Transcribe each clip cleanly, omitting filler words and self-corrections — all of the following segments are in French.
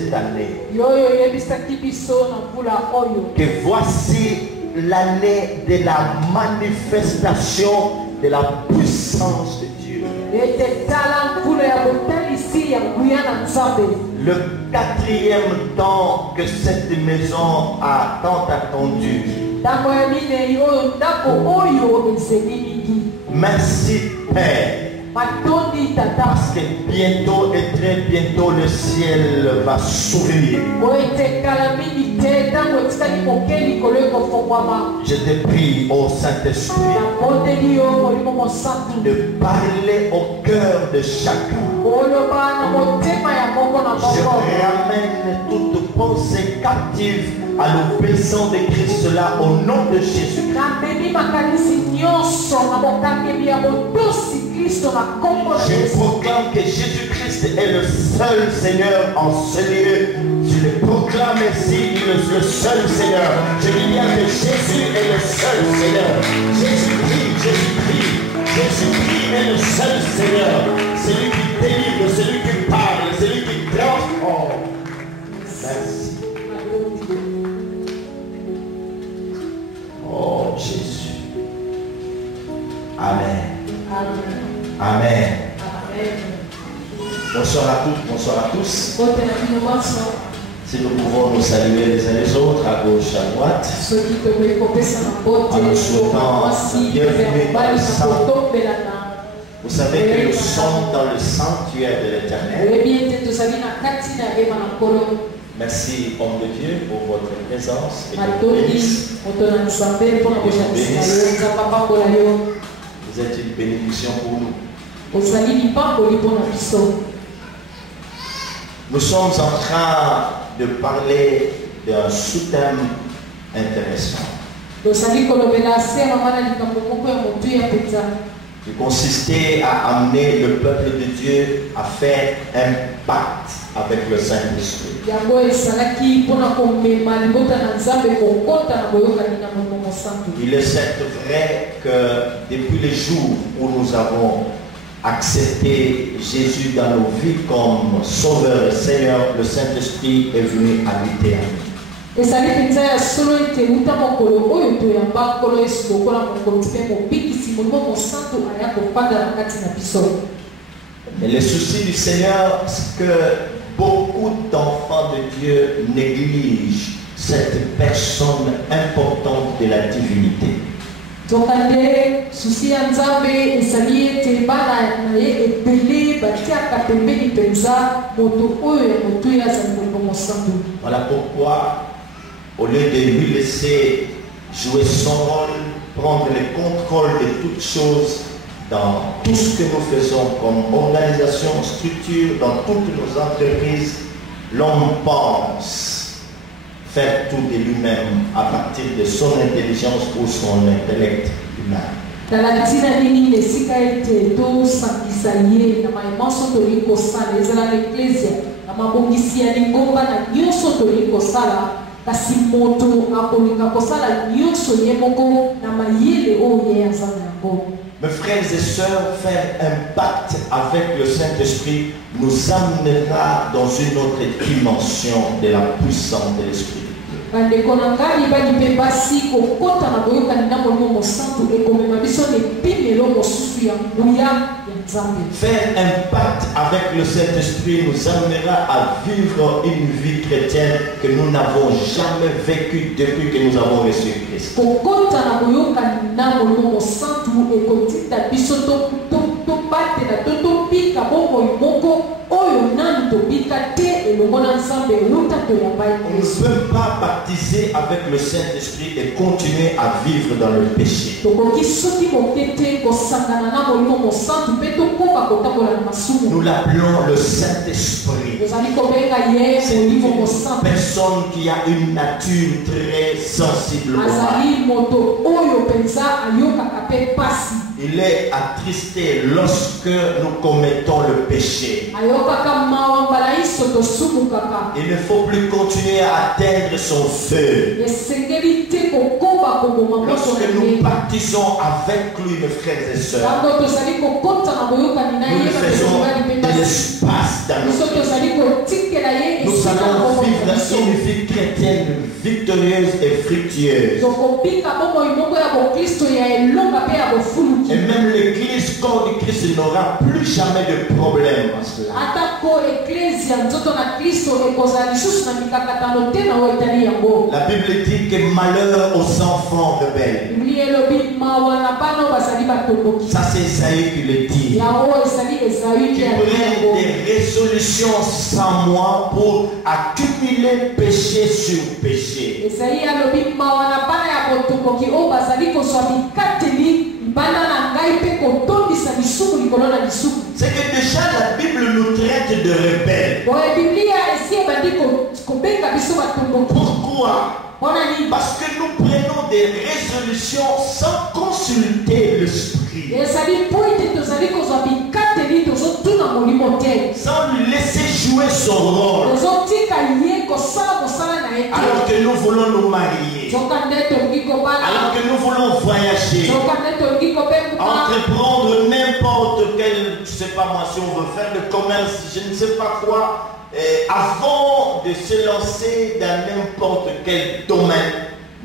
cette année que voici l'année de la manifestation de la puissance de Dieu. Le 4e temps que cette maison a tant attendu. Merci Père. Parce que bientôt et très bientôt le ciel va s'ouvrir. Je te prie au Saint-Esprit de parler au cœur de chacun. Je ramène toute pensée captive à l'obéissance de Christ là au nom de Jésus. Je proclame que Jésus-Christ est le seul Seigneur en ce lieu. Je le proclame ici, il est le seul Seigneur. Je dis bien que Jésus est le seul Seigneur. Jésus-Christ est le seul Seigneur. Celui qui délivre, celui qui parle, celui qui transforme. Merci. Oh Jésus. Amen. Amen. Bonsoir à toutes, bonsoir à tous. Si nous pouvons nous saluer les uns les autres, à gauche, à droite, en nous souhaitant bienvenue dans le sanctuaire. Vous savez que nous sommes dans le sanctuaire de l'Éternel. Merci, homme de Dieu, pour votre présence et votre bénédiction. Vous êtes une bénédiction pour nous. Nous sommes en train de parler d'un sous-thème intéressant. Qui consistait à amener le peuple de Dieu à faire un pacte avec le Saint-Esprit. Il est certes vrai que depuis les jours où nous avons accepté Jésus dans nos vies comme Sauveur et Seigneur, le Saint-Esprit est venu habiter en nous. Mais le souci du Seigneur, c'est que beaucoup d'enfants de Dieu négligent cette personne importante de la divinité. Voilà pourquoi, au lieu de lui laisser jouer son rôle, prendre le contrôle de toutes choses, dans tout ce que nous faisons comme organisation, structure, dans toutes nos entreprises, l'homme pense faire tout de lui-même à partir de son intelligence ou son intellect humain. Mes frères et sœurs, faire un pacte avec le Saint-Esprit nous amènera dans une autre dimension de la puissance de l'Esprit. Faire un pacte avec le Saint-Esprit nous amènera à vivre une vie chrétienne que nous n'avons jamais vécue depuis que nous avons reçu Christ. On ne peut pas baptiser avec le Saint-Esprit et continuer à vivre dans le péché. Nous l'appelons le Saint-Esprit. C'est une personne qui a une nature très sensible au mal. Il est attristé lorsque nous commettons le péché. Il ne faut plus continuer à atteindre son feu. Lorsque nous baptisons avec lui, mes frères et sœurs, nous le faisons de l'espace dans notre vie. Nous nous allons vivre une vie chrétienne victorieuse et fructueuse. Et même l'église corps du Christ n'aura plus jamais de problème à cela. La Bible dit que malheur aux enfants rebelles. Ça c'est Isaïe qui le dit. Qui prennent des résolutions sans moi pour accumuler péché sur péché. C'est que déjà la Bible nous traite de rebelles. Pourquoi? Parce que nous prenons des résolutions sans consulter l'esprit. Sans lui laisser jouer son rôle. Alors que nous voulons nous marier. Alors que nous voulons voyager. Entreprendre n'importe quel, je ne sais pas moi, si on veut faire le commerce, je ne sais pas quoi. Avant de se lancer dans n'importe quel domaine,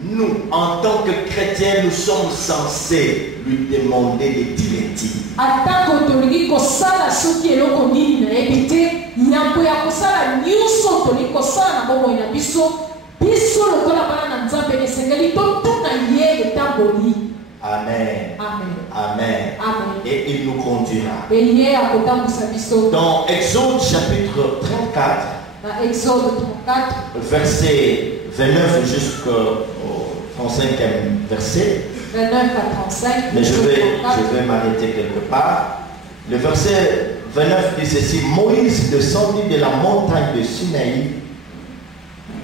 nous, en tant que chrétiens, nous sommes censés lui demander des directives. Amen. Amen. Et il nous conduira. Dans Exode chapitre 34, verset 29 jusqu'au 35e verset. 29 à 35. Mais je vais m'arrêter quelque part. Le verset 29 dit ceci: Moïse descendit de la montagne de Sinaï,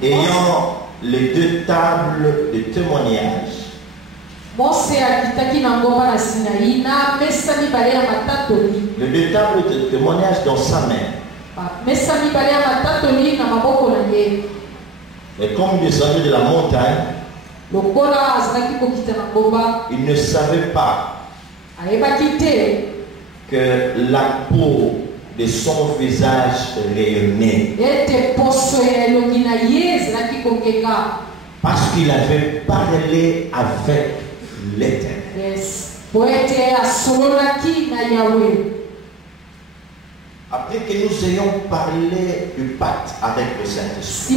ayant les deux tables de témoignage. Les deux tables de témoignage dans sa main. Et comme il descendait de la montagne, il ne savait pas que la peau de son visage rayonnait. Parce qu'il avait parlé avec l'Éternel. Après que nous ayons parlé du pacte avec le Saint-Esprit,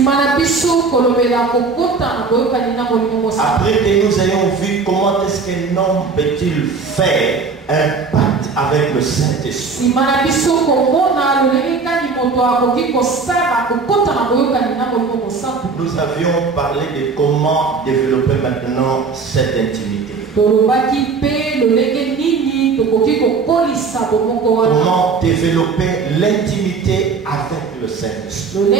après que nous ayons vu comment est-ce qu'un homme peut-il faire un pacte avec le Saint-Esprit, nous avions parlé de comment développer maintenant cette intimité. Comment développer l'intimité avec le Saint-Esprit. Et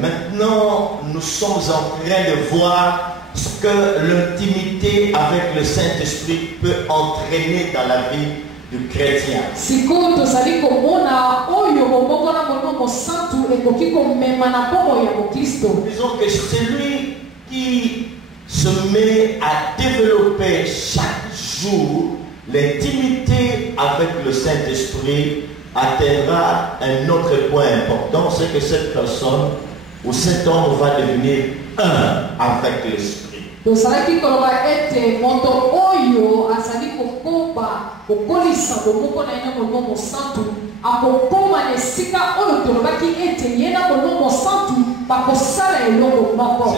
maintenant, nous sommes en train de voir ce que l'intimité avec le Saint-Esprit peut entraîner dans la vie du chrétien. Disons que celui qui se met à développer chaque jour l'intimité avec le Saint-Esprit atteindra un autre point important, c'est que cette personne ou cet homme va devenir un avec l'Esprit. C'est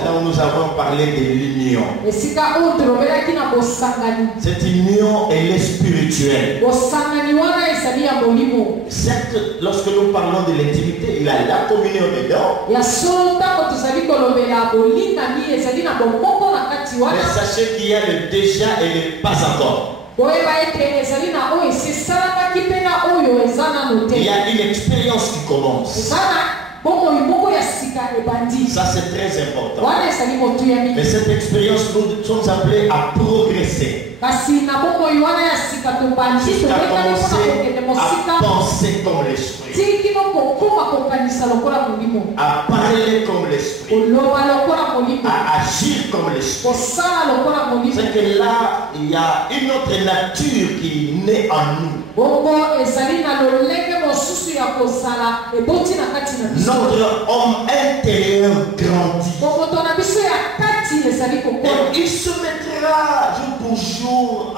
là où nous avons parlé de l'union. Cette union, elle est spirituelle. Certes, lorsque nous parlons de l'intimité, il y a la communion dedans. Mais sachez qu'il y a le déjà et le pas encore. Il y a une expérience qui commence. Ça c'est très important. Mais cette expérience, nous sommes appelés à progresser. Jusqu'à commencer à penser comme l'Esprit, à parler comme l'Esprit, à agir comme l'Esprit. C'est que là, il y a une autre nature qui naît en nous. Notre homme intérieur grandit. Et il se mettra jour pour jour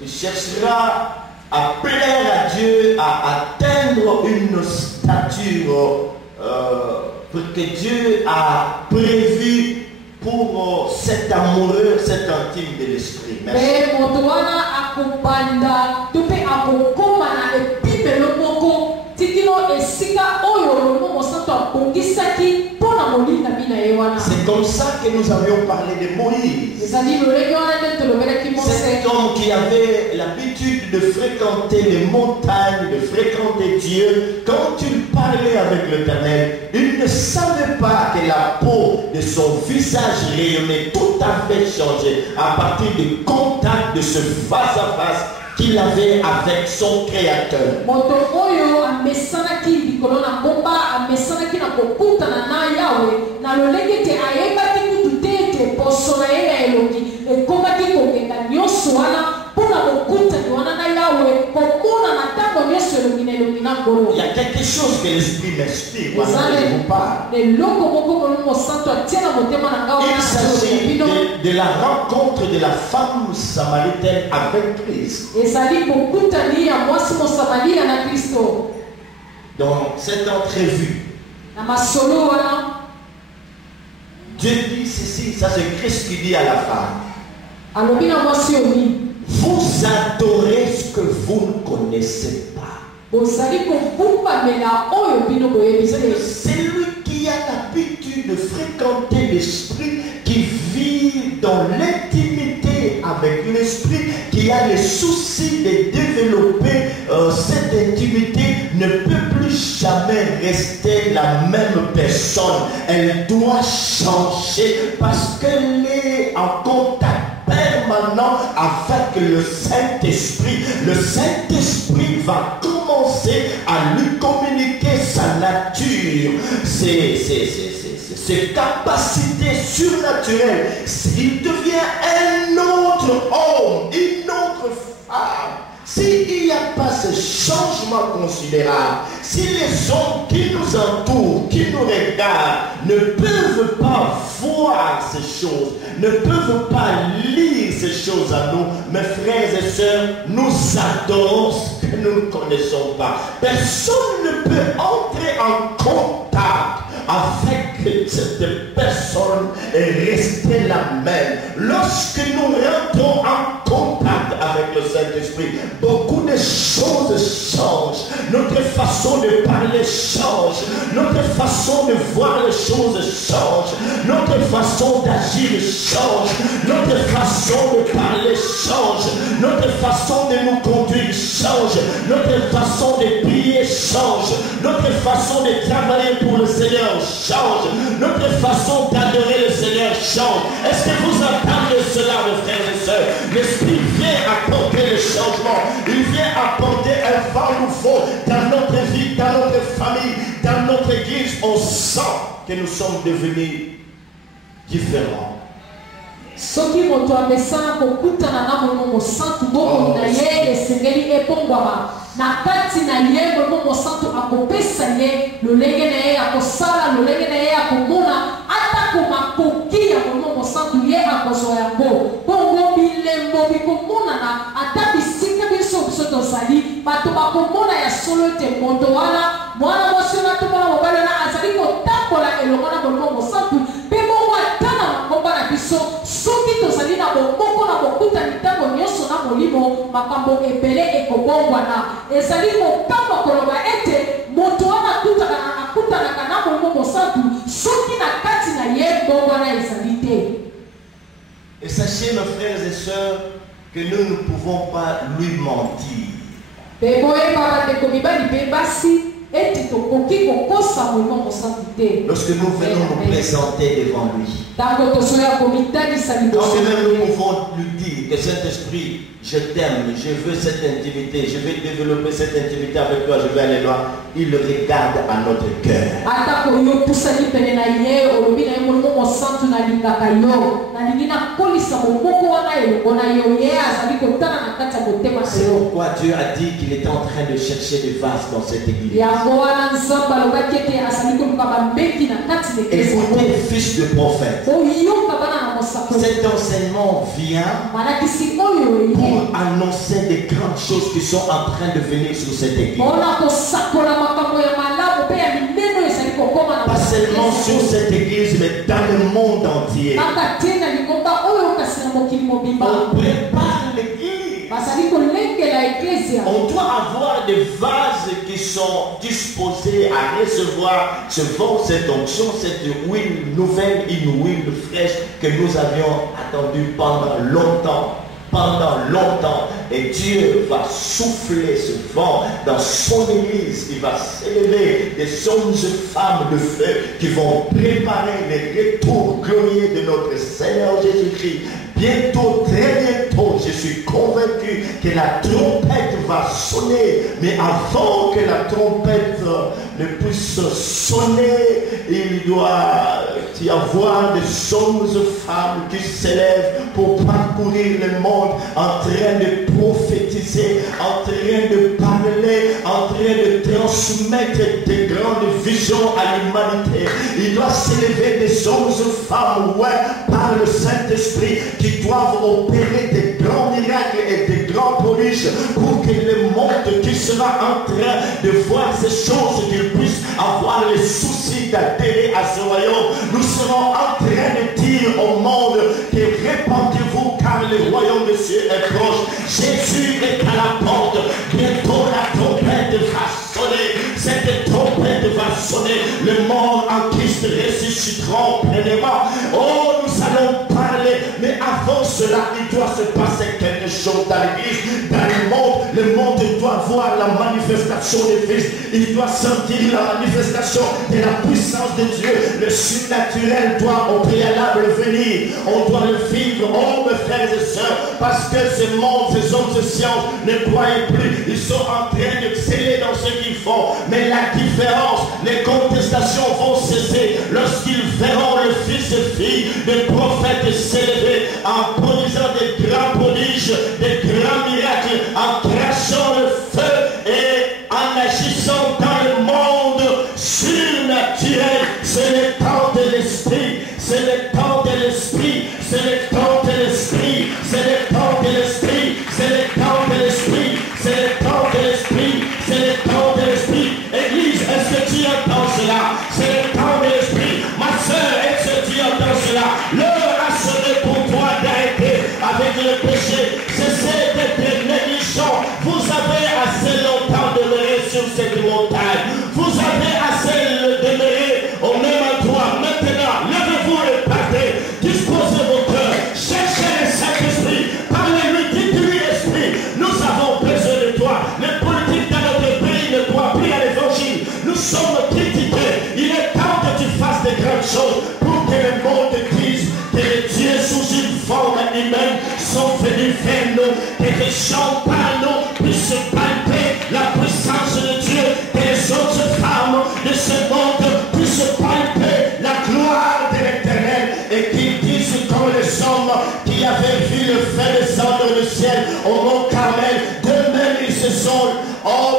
il cherchera à plaire à Dieu, à atteindre une stature que Dieu a prévue pour cet amoureux, cet intime de l'esprit. Merci. C'est comme ça que nous avions parlé de Moïse. Cet homme qui avait l'habitude de fréquenter les montagnes, de fréquenter Dieu. Quand il parlait avec l'Éternel, il ne savait pas que la peau de son visage rayonnait, tout à fait changé à partir du contact de ce face-à-face qu'il avait avec son Créateur. Il y a quelque chose que l'Esprit m'explique quand je vous parle. Il s'agit de la rencontre de la femme samaritaine avec Christ. Dans cette entrevue, Dieu dit ceci, ça c'est Christ qui dit à la femme. Vous adorez ce que vous ne connaissez pas. C'est lui qui a l'habitude de fréquenter l'esprit, qui vit dans l'intimité avec l'esprit, qui a le souci de développer cette intimité, ne peut plus jamais rester la même personne. Elle doit changer parce qu'elle est en contact permanent avec le Saint-Esprit. Le Saint-Esprit va commencer à lui communiquer sa nature, ses capacités surnaturelles. Il devient un autre homme, une autre femme. S'il n'y a pas ce changement considérable, si les hommes qui nous entourent, qui nous regardent, ne peuvent pas voir ces choses, ne peuvent pas lire ces choses à nous, mes frères et sœurs, nous adorons ce que nous ne connaissons pas. Personne ne peut entrer en contact avec cette personne et rester la même. Lorsque nous rentrons en contact avec le Saint-Esprit, beaucoup de choses changent. Notre façon de parler change. Notre façon de voir les choses change. Notre façon d'agir change. Notre façon de parler change. Notre façon de nous conduire change. Notre façon de prier change. Notre façon de travailler pour le Seigneur change. Notre façon d'adorer le Seigneur change. Est-ce que vous entendez cela, mes frères et sœurs? L'Esprit vient apporter le changement. Il vient apporter un vent nouveau dans notre vie, dans notre famille, dans notre église. On sent que nous sommes devenus différents. Soki moto amesana kokutana na Mungu Santu boko na yeye esengeli epongwama na kati na ye Mungu Santu akopesa ye lolenge na ye akosala lolenge na ye akomona ata komakokia Mungu Santu ye akozoya ngo bongo bilembo bikomona na ata bisika biso biso sali bato bakomona ya solo te moto wana mwana mosona to mwana mobala na azali kotambola elongona Mungu Santu pe bongo atana makomba na biso soki tozali na bokoko na bokuta mitango nyonso na molimo makambo ebele ekobongwana ezali mokamba koloba ete moto wana akutanaka na molimo mosantu soki na kati na ye bongwana ezali te. Et sachez, mes frères et sœurs, que nous ne pouvons pas lui mentir. Lorsque nous venons nous présenter devant lui, quand même nous pouvons lui dire que Saint-Esprit, je t'aime, je veux cette intimité, je vais développer cette intimité avec toi, je vais aller loin. Il regarde à notre cœur. C'est pourquoi Dieu a dit qu'il était en train de chercher des vases dans cette église. Écoutez, fils de prophète, cet enseignement vient pour annoncer des grandes choses qui sont en train de venir sur cette église. Pas seulement sur cette église, mais dans le monde entier. On prépare l'église. On doit avoir des vases qui sont disposés à recevoir cette onction, cette huile nouvelle, une huile fraîche que nous avions attendue pendant longtemps. Et Dieu va souffler ce vent dans son église. Il va s'élever des hommes et femmes de feu qui vont préparer le retour glorieux de notre Seigneur Jésus-Christ. Bientôt, très bientôt, je suis convaincu que la trompette va sonner. Mais avant que la trompette ne puisse sonner, il doit y avoir des hommes et femmes qui s'élèvent pour parcourir le monde en train de prophétiser, en train de parler, en train de transmettre des grandes visions à l'humanité. Il doit s'élever des hommes et femmes, par le Saint-Esprit, qui doivent opérer des grands miracles et des grands prodiges pour que le monde qui sera en train de voir ces choses, qu'il puisse avoir le souci d'adhérer à ce royaume. Nous serons en train de dire au monde que répandez-vous car le royaume de Dieu est proche. Jésus est à la porte. Bientôt la trompette va sonner. Cette trompette va sonner. Le monde en Christ ressusciteront pleinement. Oh, nous allons parler. Mais avant cela, il doit se passer quelque chose dans l'église, dans le monde doit voir la manifestation de Christ. Il doit sentir la manifestation de la puissance de Dieu. Le surnaturel doit au préalable venir. On doit le vivre, mes frères et sœurs, parce que ce monde, ces hommes de science ne croient plus. Ils sont en train d'exceller dans ce qu'ils font. Mais la différence, les contestations vont cesser lorsqu'ils verront le fils et fille des prophètes s'élever en produisant des grands prodiges, des grands miracles, en crachant le feu et en agissant dans le monde surnaturel. C'est le temps de l'esprit, c'est le temps de l'esprit, c'est le temps de l'esprit, c'est le temps de l'esprit, c'est le temps de l'esprit, c'est le temps de l'esprit, c'est le temps de l'esprit. Église, est-ce que tu entends cela? C'est le temps de l'esprit. Ma soeur, est-ce que tu entends cela? L'heure a sonné pour toi d'arrêter avec le péché. Cessez d'être négligent. Vous avez assez longtemps demeuré sur cette montagne. Vous avez assez demeuré au même endroit. Maintenant, levez-vous et partez. Disposez vos cœurs. Cherchez le Saint-Esprit. Parlez-lui, dites-lui esprit. Nous avons besoin de toi. Les politiques dans notre pays ne croient plus à l'évangile. Nous sommes critiqués. Il est temps que tu fasses de grandes choses pour que le monde dise que les dieux sous une forme humaine sont venus vers nous. Que les gens par nous puissent palper la puissance de Dieu. Que les autres femmes de ce monde puissent palper la gloire de l'Éternel. Et qu'ils disent comme les hommes qui avaient vu le feu descendre du ciel au mont Carmel. D'eux-mêmes ils se sont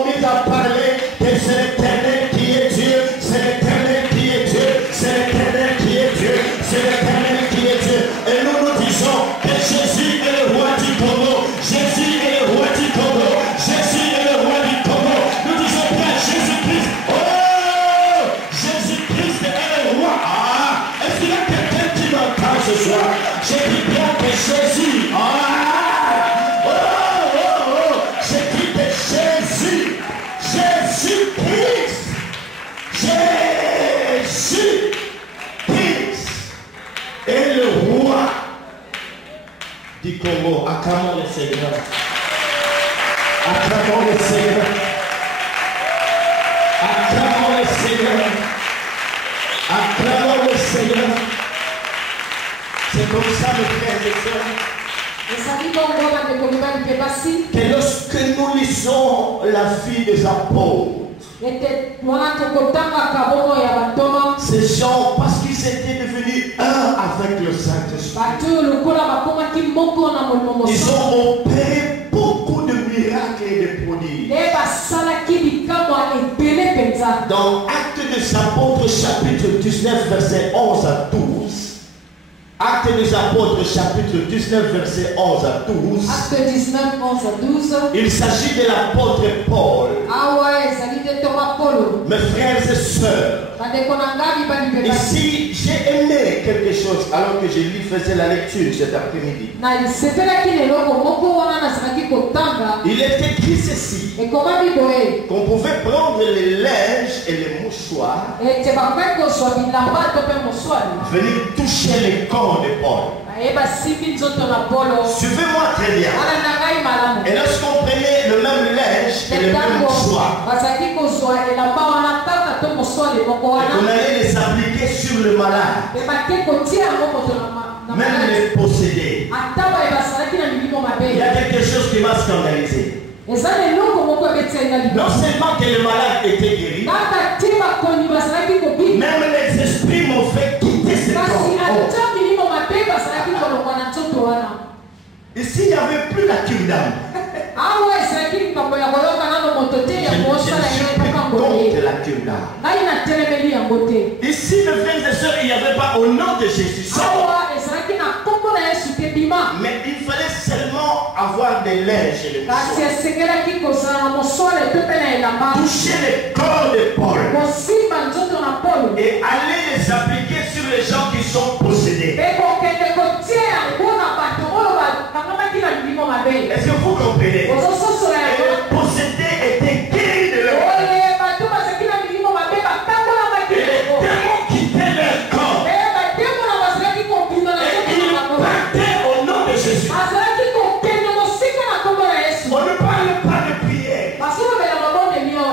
mis à parler que c'est l'Éternel qui est Dieu. C'est l'Éternel qui est Dieu. C'est l'Éternel qui est Dieu. C'est l'Éternel qui est Dieu. Et nous nous disons que Jésus est le roi du Congo. Jésus est le roi du Congo. Jésus est le roi du Congo. Nous disons bien Jésus-Christ. Oh, Jésus-Christ est le roi. Est-ce qu'il y a quelqu'un qui m'entend ce soir? J'ai dit bien que Jésus. J'ai dit que Jésus. Jésus-Christ. Jésus-Christ est le roi du Congo. Acclamons le Seigneur. Acclamons le Seigneur. Acclamons le Seigneur. Acclamons le Seigneur. C'est comme ça, mes frères et sœurs. que lorsque nous lisons la vie des apôtres, ces gens, parce qu'ils étaient devenus un avec le Saint-Esprit, ils ont opéré beaucoup de miracles et de prodiges. Dans Actes des Apôtres, chapitre 19, verset 11 à 12, Actes des Apôtres, chapitre 19, verset 11 à 12. Acte 19, 11 à 12. Il s'agit de l'apôtre Paul. Mes frères et sœurs, ici j'ai aimé quelque chose alors que je lui faisais la lecture cet après-midi. Il est écrit ceci, qu'on pouvait prendre les linges et les mouchoirs, venir toucher les corps de Paul. Suivez-moi très bien. Et lorsqu'on prenait le même linge et le même mouchoir, et qu'on allait les appliquer sur le malade, même les posséder, il y a quelque chose qui m'a scandalisé. Non seulement que le malade était guéri, même les esprits m'ont fait quitter ce corps. Ici, il n'y avait plus la cure d'âme. Je ne suis plus contre la cure d'âme. Ici, mes frères et sœurs, il n'y avait pas au nom de Jésus. Mais il fallait seulement avoir des linges et des mouchoirs. Toucher les corps de Paul. Et aller les appliquer sur les gens qui sont possédés. Est-ce que vous comprenez? Et les possédés étaient guéris de leur corps. Et les démons quittaient leur corps. Et ils partaient au nom de Jésus. On ne parle pas de prière.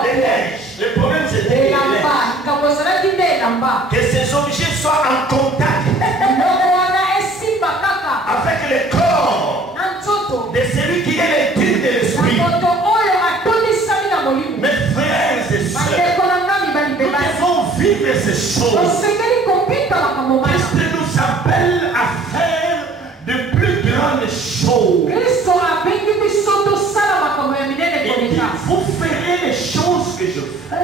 Les neiges. Le problème c'était les neiges. Que ces objets soient en contact avec le corps de celui qui est le Dieu de l'esprit. Mes frères et sœurs, nous devons vivre ces choses. Christ nous appelle à faire de plus grandes choses. Et dit, vous ferez les choses que je fais.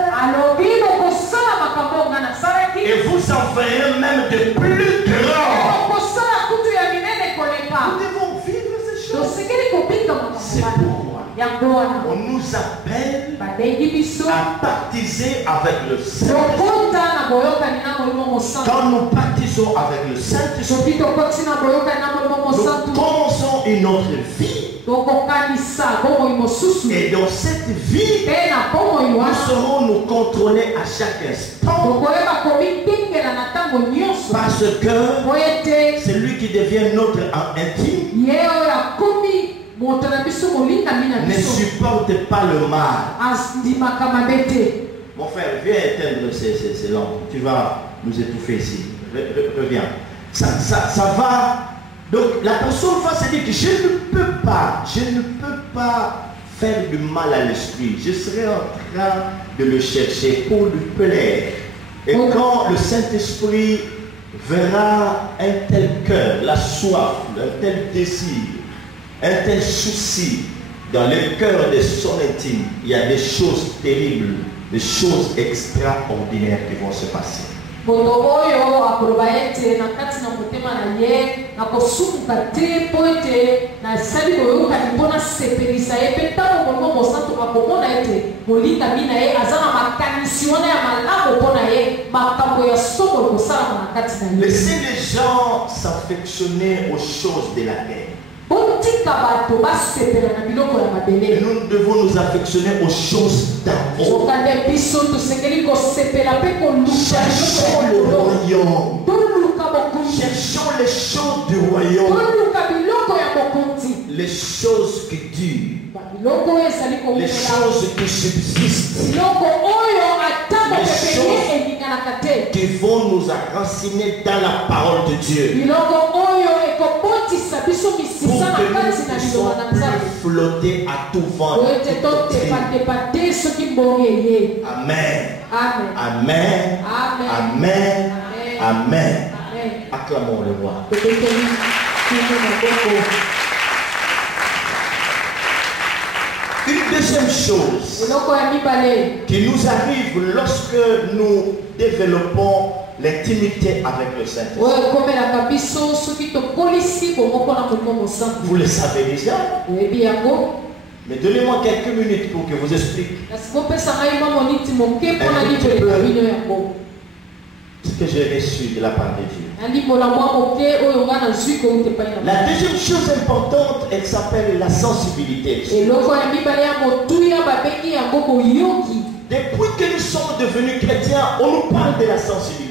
Et vous en ferez même de plus grands. Nous devons vivre ces choses. C'est pourquoi on nous appelle à baptiser avec le Saint-Esprit. Quand nous baptisons avec le Saint-Esprit, nous commençons une autre vie. Et dans cette vie, nous serons nous contrôler à chaque instant. Parce que c'est lui qui devient notre intime. Ne supporte pas le mal. Mon frère, viens éteindre ces lampes. Tu vas nous étouffer ici. Reviens. Ça va. Donc la personne va se dire que je ne peux pas faire du mal à l'esprit. Je serai en train de le chercher pour lui plaire. Et quand le Saint-Esprit verra un tel cœur, la soif, un tel désir, un tel souci dans le cœur de son intime, il y a des choses terribles, des choses extraordinaires qui vont se passer. Laissez les gens s'affectionner aux choses de la terre. Et nous devons nous affectionner aux choses d'en haut. Cherchons le royaume. Cherchons les choses du royaume. Les choses qui durent. Les choses qui subsistent. Les choses qui vont nous enraciner dans la parole de Dieu. biso misisa na kati na liloba na Nzambe. Flotter à tout vent. Te soki mbongi eye. Amen. Amen. Amen. Amen. Amen. Amen. Amen. Acclamons le roi. Une deuxième chose qui nous arrive lorsque nous développons l'intimité avec le Saint-Esprit. Vous le savez déjà. Mais donnez-moi quelques minutes pour que je vous explique ce que j'ai reçu de la part de Dieu. La deuxième chose importante, elle s'appelle la sensibilité. Depuis que nous sommes devenus chrétiens, on nous parle de la sensibilité.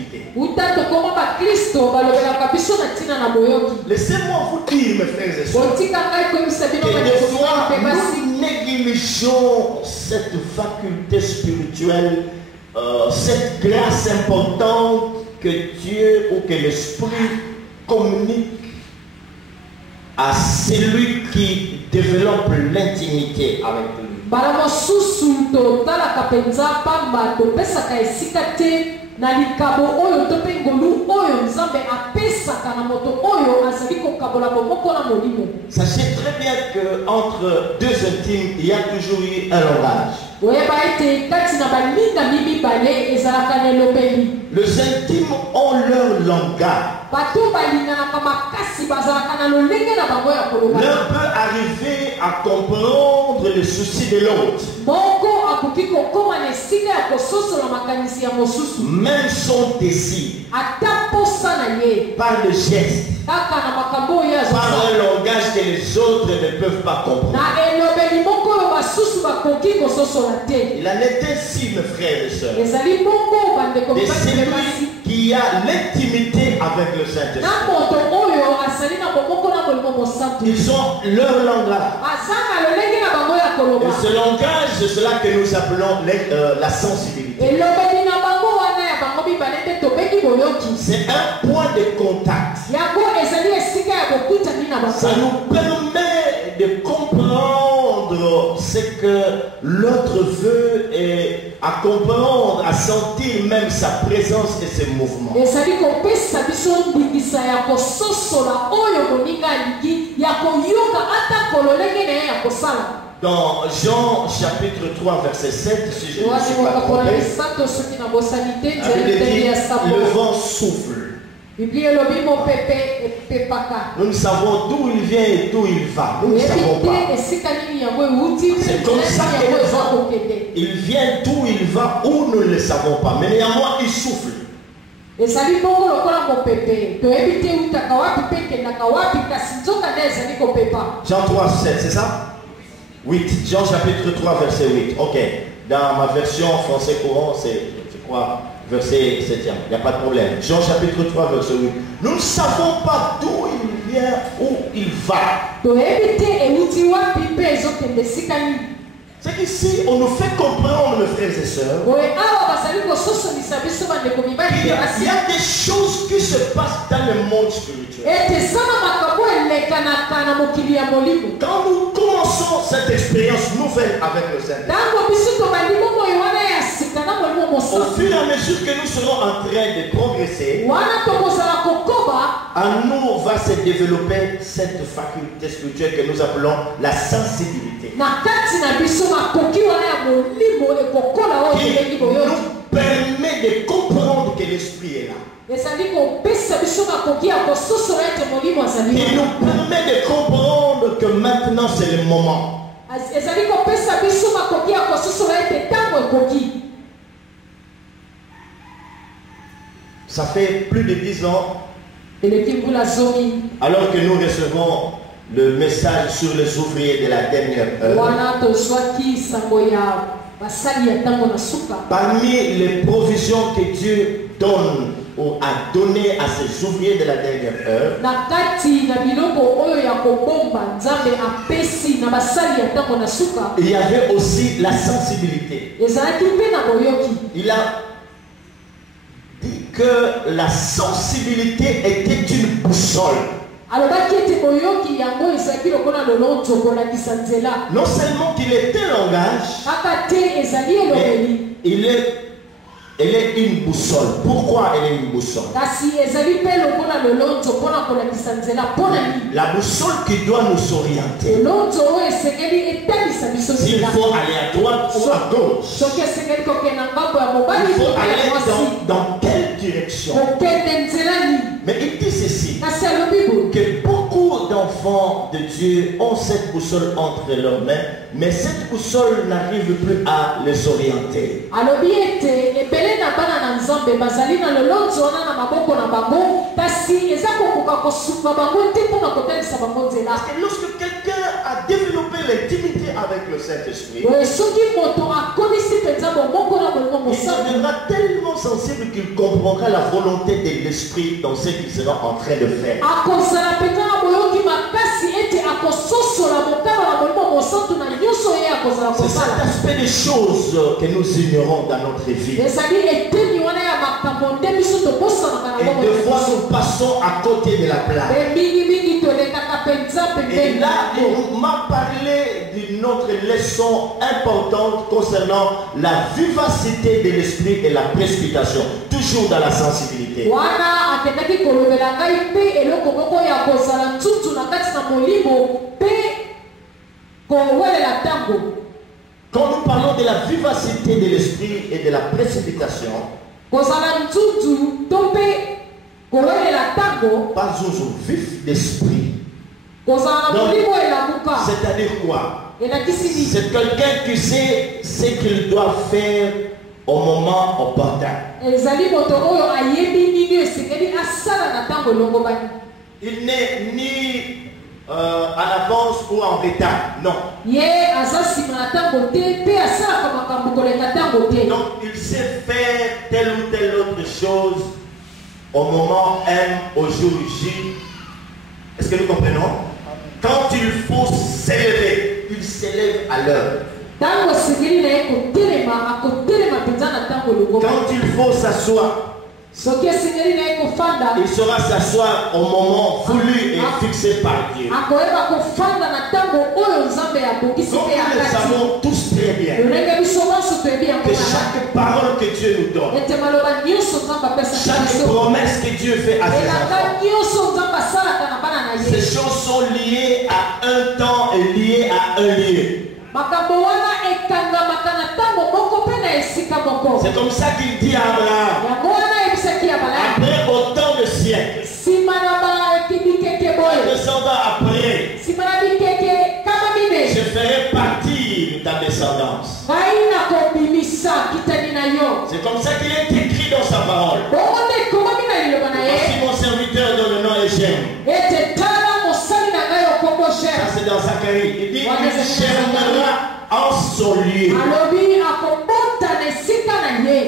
Laissez-moi vous dire, mes frères et sœurs, que des fois, nous négligeons cette faculté spirituelle, cette grâce importante que Dieu ou que l'Esprit communique à celui qui développe l'intimité avec lui. Ça Sachez très bien qu'entre deux intimes, il y a toujours eu un langage. Les intimes ont leur langage. L'un peut arriver à comprendre les soucis de l'autre. Même son désir. Par le geste. Par un langage que les autres ne peuvent pas comprendre. Il en est ainsi, mes frères et sœurs, de celui qui a l'intimité avec le Saint-Esprit. Ils ont leur langage. Et ce langage, c'est cela que nous appelons la sensibilité. C'est un point de contact. Ça nous permet de comprendre ce que l'autre veut et à comprendre, à sentir même sa présence et ses mouvements. Dans Jean chapitre 3 verset 7, si je ne me suis pas trompé, le vent souffle. Nous ne savons d'où il vient et d'où il va. Nous ne savons pas. C'est comme ça que le vent, il vient d'où il va, où nous ne le savons pas. Mais néanmoins, il souffle. Jean 3, 7, c'est ça? 8. Jean chapitre 3, verset 8. Ok. Dans ma version français courant, c'est, je crois, verset 7e. Il n'y a pas de problème. Jean chapitre 3, verset 8. Nous ne savons pas d'où il vient, où il va. C'est qu'ici, on nous fait comprendre, mes frères et sœurs, il y a des choses qui se passent dans le monde spirituel. Quand nous commençons cette expérience nouvelle avec le Seigneur, au fur et à mesure que nous serons en train de progresser, en nous va se développer cette faculté spirituelle que nous appelons la sensibilité. Qui nous permet de comprendre que l'Esprit est là. Qui nous permet de comprendre que maintenant c'est le moment. Ça fait plus de 10 ans, alors que nous recevons le message sur les ouvriers de la dernière heure. Parmi les provisions que Dieu donne ou a donné à ses ouvriers de la dernière heure, il y avait aussi la sensibilité. Il a dit que la sensibilité était une boussole. Non seulement qu'il est un langage, mais elle est une boussole. Pourquoi elle est une boussole? La boussole qui doit nous orienter. S'il faut aller à droite ou à gauche, il faut aller dans quelle direction? Mais il dit ceci, que beaucoup d'enfants de Dieu ont cette boussole entre leurs mains, mais cette boussole n'arrive plus à les orienter. Lorsque quelqu'un a développé l'intimité avec le Saint-Esprit, il deviendra tellement sensible qu'il comprendra la volonté de l'Esprit dans ce qu'il sera en train de faire. C'est cet aspect des choses que nous ignorons dans notre vie. Et des fois nous passons à côté de la plaque. Et là, il m'a parlé d'une autre leçon importante concernant la vivacité de l'esprit et la précipitation, toujours dans la sensibilité. Quand nous parlons de la vivacité de l'esprit et de la précipitation, pas toujours vif d'esprit. C'est-à-dire quoi? C'est quelqu'un qui sait ce qu'il doit faire au moment opportun. Il n'est ni en avance ou en retard, non. Donc il sait faire telle ou telle autre chose au moment M, au jour J. Est-ce que nous comprenons? Quand il faut s'élever, il s'élève à l'heure. Quand il faut s'asseoir, il saura s'asseoir au moment voulu et fixé par Dieu. Donc nous le savons tous très bien que chaque parole que Dieu nous donne, chaque promesse que Dieu fait à ses enfants, ces choses sont liées à un temps et liées à un lieu. C'est comme ça qu'il dit à Abraham, après autant de siècles, descendant après, je ferai partir ta descendance. C'est comme ça qu'il est écrit dans sa parole. Voici mon serviteur dont le nom est J'aime. Ça c'est dans Zacharie. Il dit il germera en son lieu.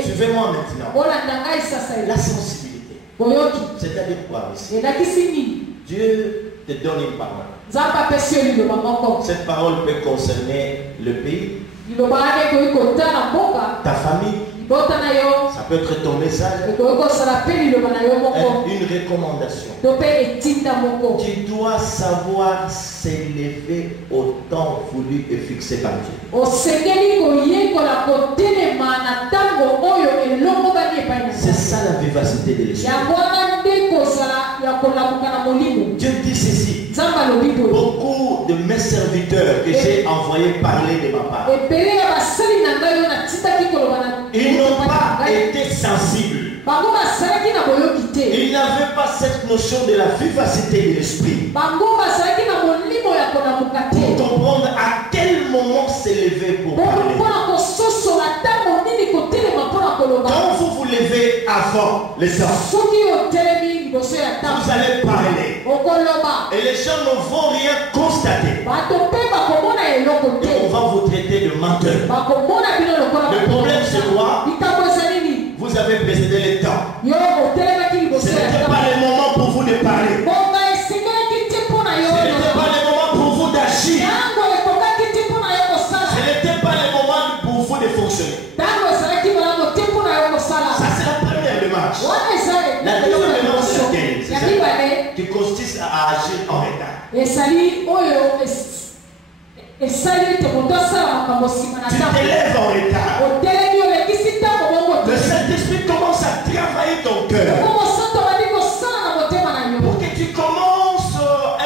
Suivez-moi maintenant. La sensibilité. C'est-à-dire quoi ici? Dieu te donne une parole. Cette parole peut concerner le pays, ta famille. Ça peut être ton message, une recommandation. Tu dois savoir s'élever au temps voulu et fixé par Dieu. C'est ça la vivacité de l'esprit. Dieu dit ceci. Beaucoup de mes serviteurs que j'ai envoyés parler de ma part, ils n'ont pas été sensibles. Ils n'avaient pas cette notion de la vivacité de l'esprit pour comprendre à quel moment s'élever pour parler. Quand vous vous levez avant les gens, vous allez parler et les gens ne vont rien constater. Et on va vous traiter de menteur. Le problème c'est quoi? Vous avez précédé le temps. Ce n'était pas le moment pour vous de parler. Ce n'était pas le moment pour vous d'agir. Ce n'était pas le moment pour vous de fonctionner. Ça c'est la première démarche. La deuxième démarche c'est laquelle? Qui consiste à agir esali oyo esali te moto asala makambo nsima na tu t'élèves en retard. otelemi olekisi ntango moko Le Saint-Esprit commence à travailler ton cœur mosantu abandi kosala na motema na yo pour que tu commences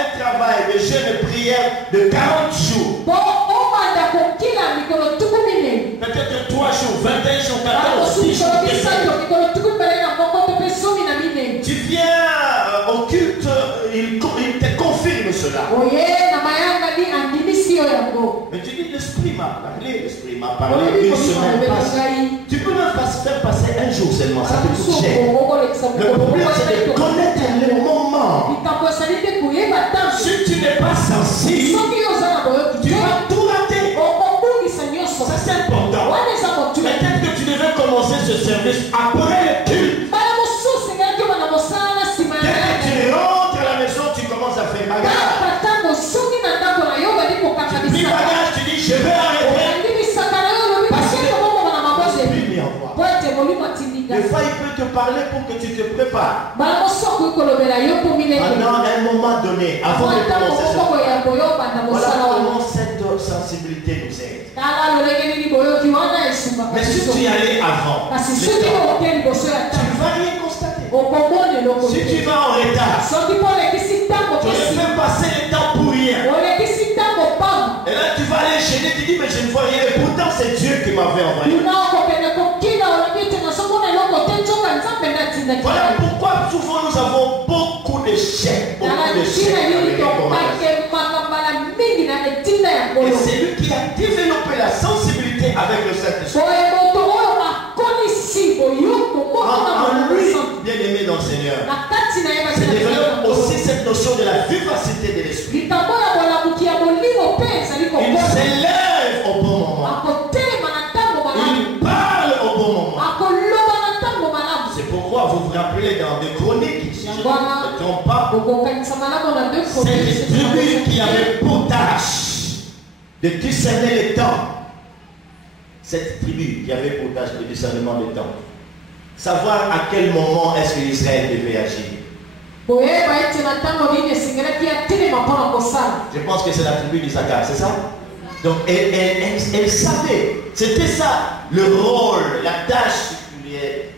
un travail de jeûne et prière de 40 jours. po obanda kokila mikolo tuku minei Peut-être 3 jours, 21 jours, 14, 10 jours. misato mikolo tuku mbele na moko to mpe somi na minei Tu viens au culte, il te confirme cela. oye na mayanga ni andimisi yo yango Mais tu dis, l'Esprit m'a parlé une semaine passée. Tu peux même pas faire passer un jour seulement, ça te coûte cher. Le problème, c'est de connaître le moment. Si tu n'es pas sensible, tu vas tout rater. Ça, c'est important. Peut-être que tu devais commencer ce service après le culte. Dès que tu rentres à la maison, tu commences à faire bagarre. Tu pries bagarre, tu dis, je vais arrêter. Des fois, il peut te parler pour que tu te prépares. Pendant un moment donné, avant de commencer voilà comment cette sensibilité nous aide. Mais si tu y allais avant, tu vas rien constater. Si tu vas en retard, tu ne peux passer le temps pour rien. Et là, tu vas aller gêner, tu dis, mais je ne vois rien. Et pourtant, c'est Dieu qui m'avait envoyé. Voilà pourquoi souvent nous avons beaucoup d'échecs. Et c'est lui qui a développé la sensibilité avec le Saint-Esprit. En lui, bien aimé dans le Seigneur, c'est développe aussi cette notion de la vivacité de l'Esprit. Il s'élève au bon moment. Il parle au bon moment. C'est pourquoi vous vous rappelez dans des chroniques, si je ne me trompe pas, c'est les tribus qui avaient pour tâche de discerner les temps. Cette tribu qui avait pour tâche le discernement des temps. Savoir à quel moment est-ce que Israël devait agir. Je pense que c'est la tribu d'Issachar, c'est ça? Donc elle savait, c'était ça le rôle, la tâche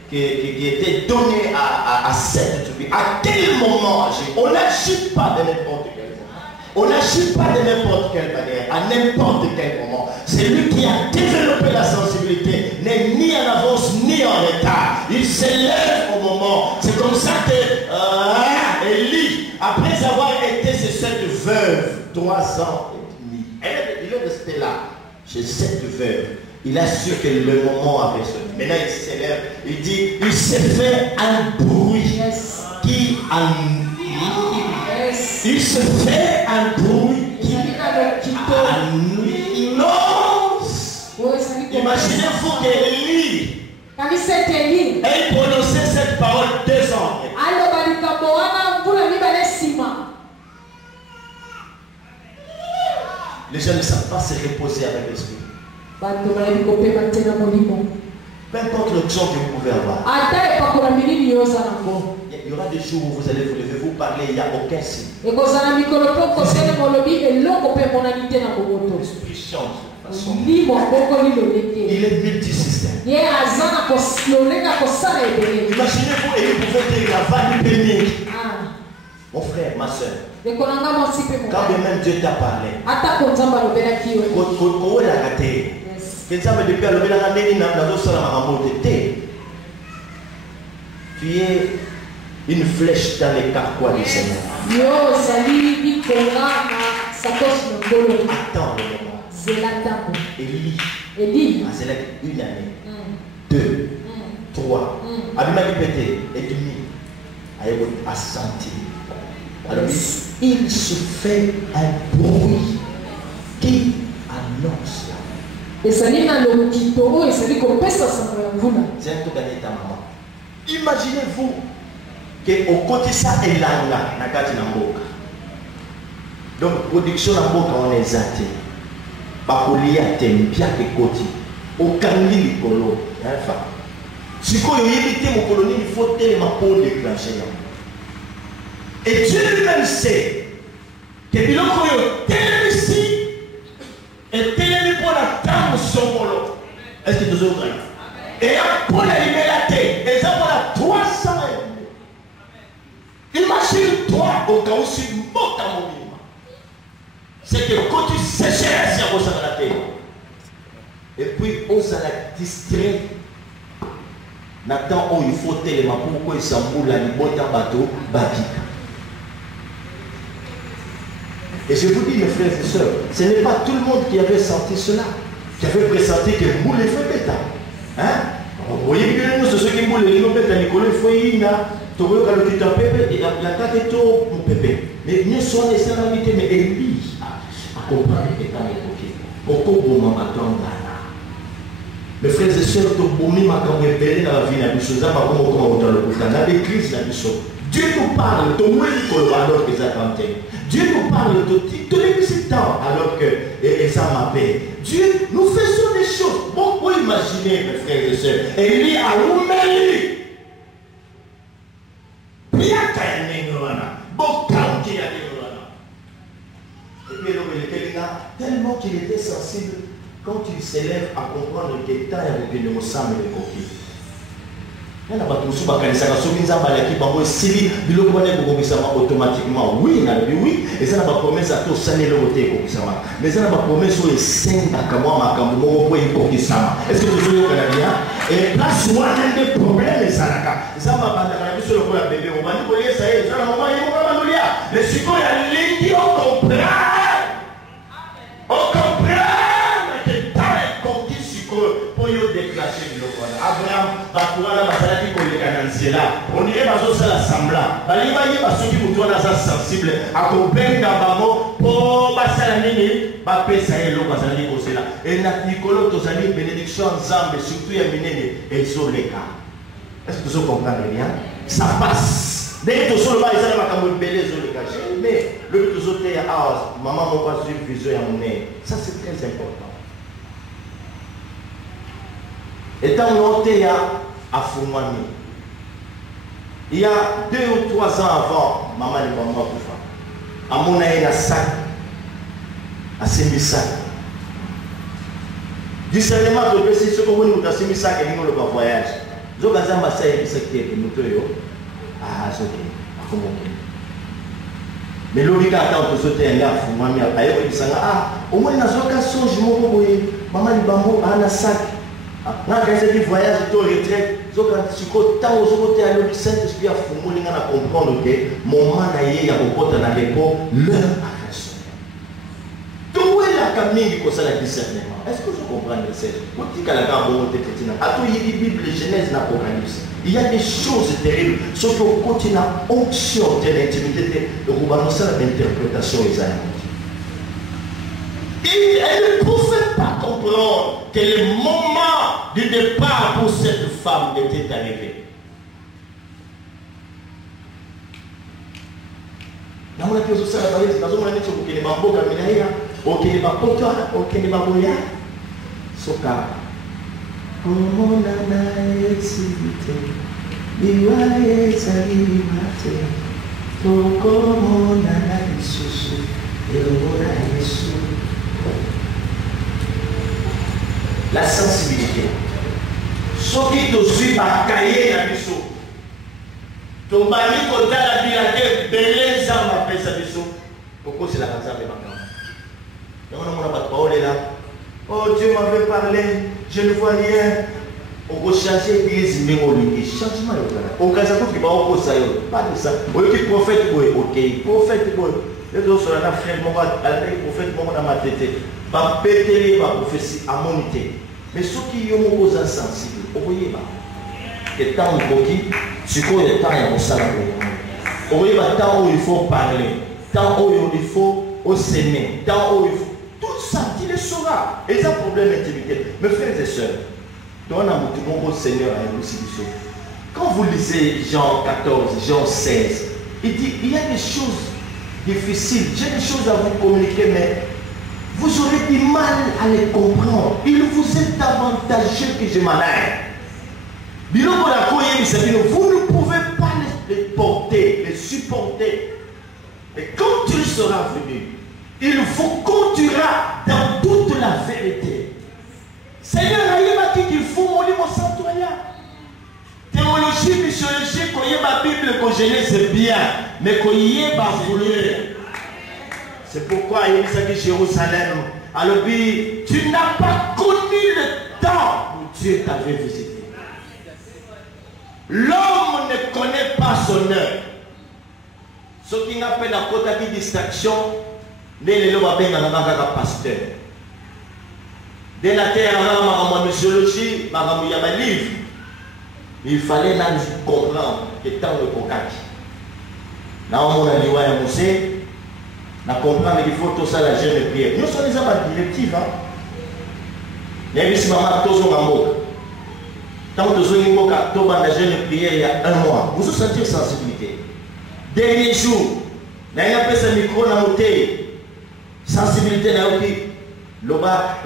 qui était donnée à cette tribu. À quel moment agir? On n'agit pas de n'importe quel moment. On n'agit pas de n'importe quelle manière, à n'importe quel moment. C'est lui qui a développé la sensibilité, n'est ni en avance ni en retard. Il s'élève au moment. C'est comme ça que Élie, après avoir été chez cette veuve 3 ans et demi, il est resté là, chez cette veuve. Il a su que le moment avait sonné. Maintenant il s'élève, il dit, il s'est fait un bruit qui il se fait un bruit qui annonce. Imaginez-vous qu'Élie ait prononcé cette parole 2 ans. Les gens ne savent pas se reposer avec l'esprit. Peu importe l'option que vous pouvez avoir. Il y aura des jours où vous allez vous lever, vous parler, il n'y a aucun signe. L'esprit change de façon. Il est multisystème. Imaginez-vous, et vous pouvez dire la vanne du pénique. Mon frère, ma soeur, quand même Dieu t'a parlé, tu es une flèche dans les carquois du Seigneur. Attends le moment. Élie a zélé 1 année, 2, 3, Abima répété, et demi, à sentir. Alors il se fait un bruit qui annonce la. C'est un tout gagné ta maman. Imaginez-vous qu'au côté ça est là, nakati na mboka. Donc production na mboka on est zaté. Bakolia tempia ke koti. Okangi likolo, enfin. Siko yo yebite mo koloni il faut tellement pour déclencher. Et Dieu lui-même sait Que biloko yo télémisi et télémi pour la dame somolo. Est-ce que tu as compris? Et pour la liberté, et ça pour la 300 €. Imagine-toi au cas où si mot à mon minimum. C'est que quand tu sécheresses à vos terre. Et puis on s'en a distrait. Nathan, oh, il faut tellement pourquoi il s'emboule à l'ibota bateau, bakika. Et je vous dis, mes frères et sœurs, ce n'est pas tout le monde qui avait senti cela, qui avait pressenti que boule est fait bêta. Hein? Vous voyez que nous, c'est ceux qui boulent les bêta, Nicolas Foyina, Togo Kalokita Pepe, et la tête pour Pepe. Mais nous sommes les salamités, mais Élie a compris les bêta époqués. Pourquoi vous m'attendez? Mes frères et sœurs, tout le monde m'a révélé dans la vie, dans l'église, Dieu nous parle de alors que ça cantait. Dieu nous parle de tous les petits temps alors que ça m'appelle. Dieu, nous faisons des choses. Bon, vous imaginez, mes frères et sœurs, Élie a oumeli. Bien qu'il y ait un bon temps qu'il y a des et puis tellement qu'il était sensible. Quand il s'élève à comprendre que tant il y a des sang et des coquilles. Il y a des choses qui automatiquement. Oui, oui. Et ça n'a pas promesse à tout ça. Mais ça n'a pas promesse aux 5 est-ce que tu veux dire et place moi des problèmes et ça n'a pas. Ça m'a pas sur le bébé. On va nous voler ça. Mais si on a l'idée, on comprend. On comprend. Pour déclencher le Abraham, on dirait que ça semblant. Il y a ceux qui sont sensibles à comprendre pour et Nicolas, tu as une bénédiction en Zambie, surtout il y a et sur les cas. Est-ce que vous comprenez bien? Ça passe. Dès que tu as mais le but de maman m'a pas suivi vision à mon nez. Ça c'est très important. Étant monté à Foumani, il y a 2 ou 3 ans avant, maman et maman Koufa, à mon aïe à sac, à Semi-Sac. Discernement de préciser ce que vous avez à Semi-Sac et nous le voyage. Je vais vous dire que c'est qui nous ah, c'est ok, mais l'obligé attend de sauter un gars, Foumani, à au moins, il y a un songe, maman et maman à un sac. Quand il voyage, il retraite, quand tu as le Saint-Esprit à comprendre que mon moment a repos leur agression. Tout est la camille qui concerne le discernement. Est-ce que je comprends le sens? Il Bible, Genèse, l'Apocalypse. Il y a des choses terribles, sauf qu'au côté de l'onction de l'intimité, le gouvernement, c'est l'interprétation des animaux. Elle ne pouvait pas comprendre que le moment du départ pour cette femme était arrivé. La sensibilité. Ce qui te suit par cahier la biso. Ton mari côté la bilaté belé ça m'a fait sa biso. Pourquoi c'est la raison de ma femme? Donc on n'a pas de parole là. Oh Dieu m'avait parlé, je ne vois rien. On va changer l'église mais on lui dit changement là. Au cas où qui va au ça pas de ça. Au lieu que prophète OK, prophète les autres sont là frère mon avec prophète mon dans ma tête. Va péter ma prophétie à monter. Mais ceux qui ont aux insensibles, vous voyez pas. Que tant de coquilles, ce qu'on est temps à ça. Vous voyez pas tant où il faut parler, tant où il faut s'aimer, tant où il faut. Tout ça, il le saura. Et c'est un problème d'intimité. Mes frères et sœurs, dans un bon Seigneur à nous. Quand vous lisez Jean 14, Jean 16, il dit il y a des choses difficiles, j'ai des choses à vous communiquer, mais vous aurez du mal à les comprendre. Il vous est avantageux que je m'en aille. Vous ne pouvez pas les porter, les supporter. Et quand il sera venu, il vous conduira dans toute la vérité. Seigneur, il faut mon livre sans toi. Théologie, missiologie, qu'on y ait ma Bible, qu'on gêne, c'est bien, mais qu'on y ait ma volée. C'est pourquoi il y a Jérusalem. Alors, tu n'as pas connu le temps où Dieu t'avait visité. L'homme ne connaît pas son heure. Ce qui appelle la côte de distraction, les gens va bien dans un pasteur. Dès la terre, ma missiologie, ma livre. Il fallait comprendre que tant de cocac. Là, on a dit, ouais, on sait, on comprend qu'il faut tout ça, la jeune prière. Nous sommes des amas directifs. Il y a eu maman, tous au rameau. Tant que nous avons la jeune prière il y a un mois, vous vous sentez sensibilité. Dernier jour, il y a un micro dans la sensibilité dans le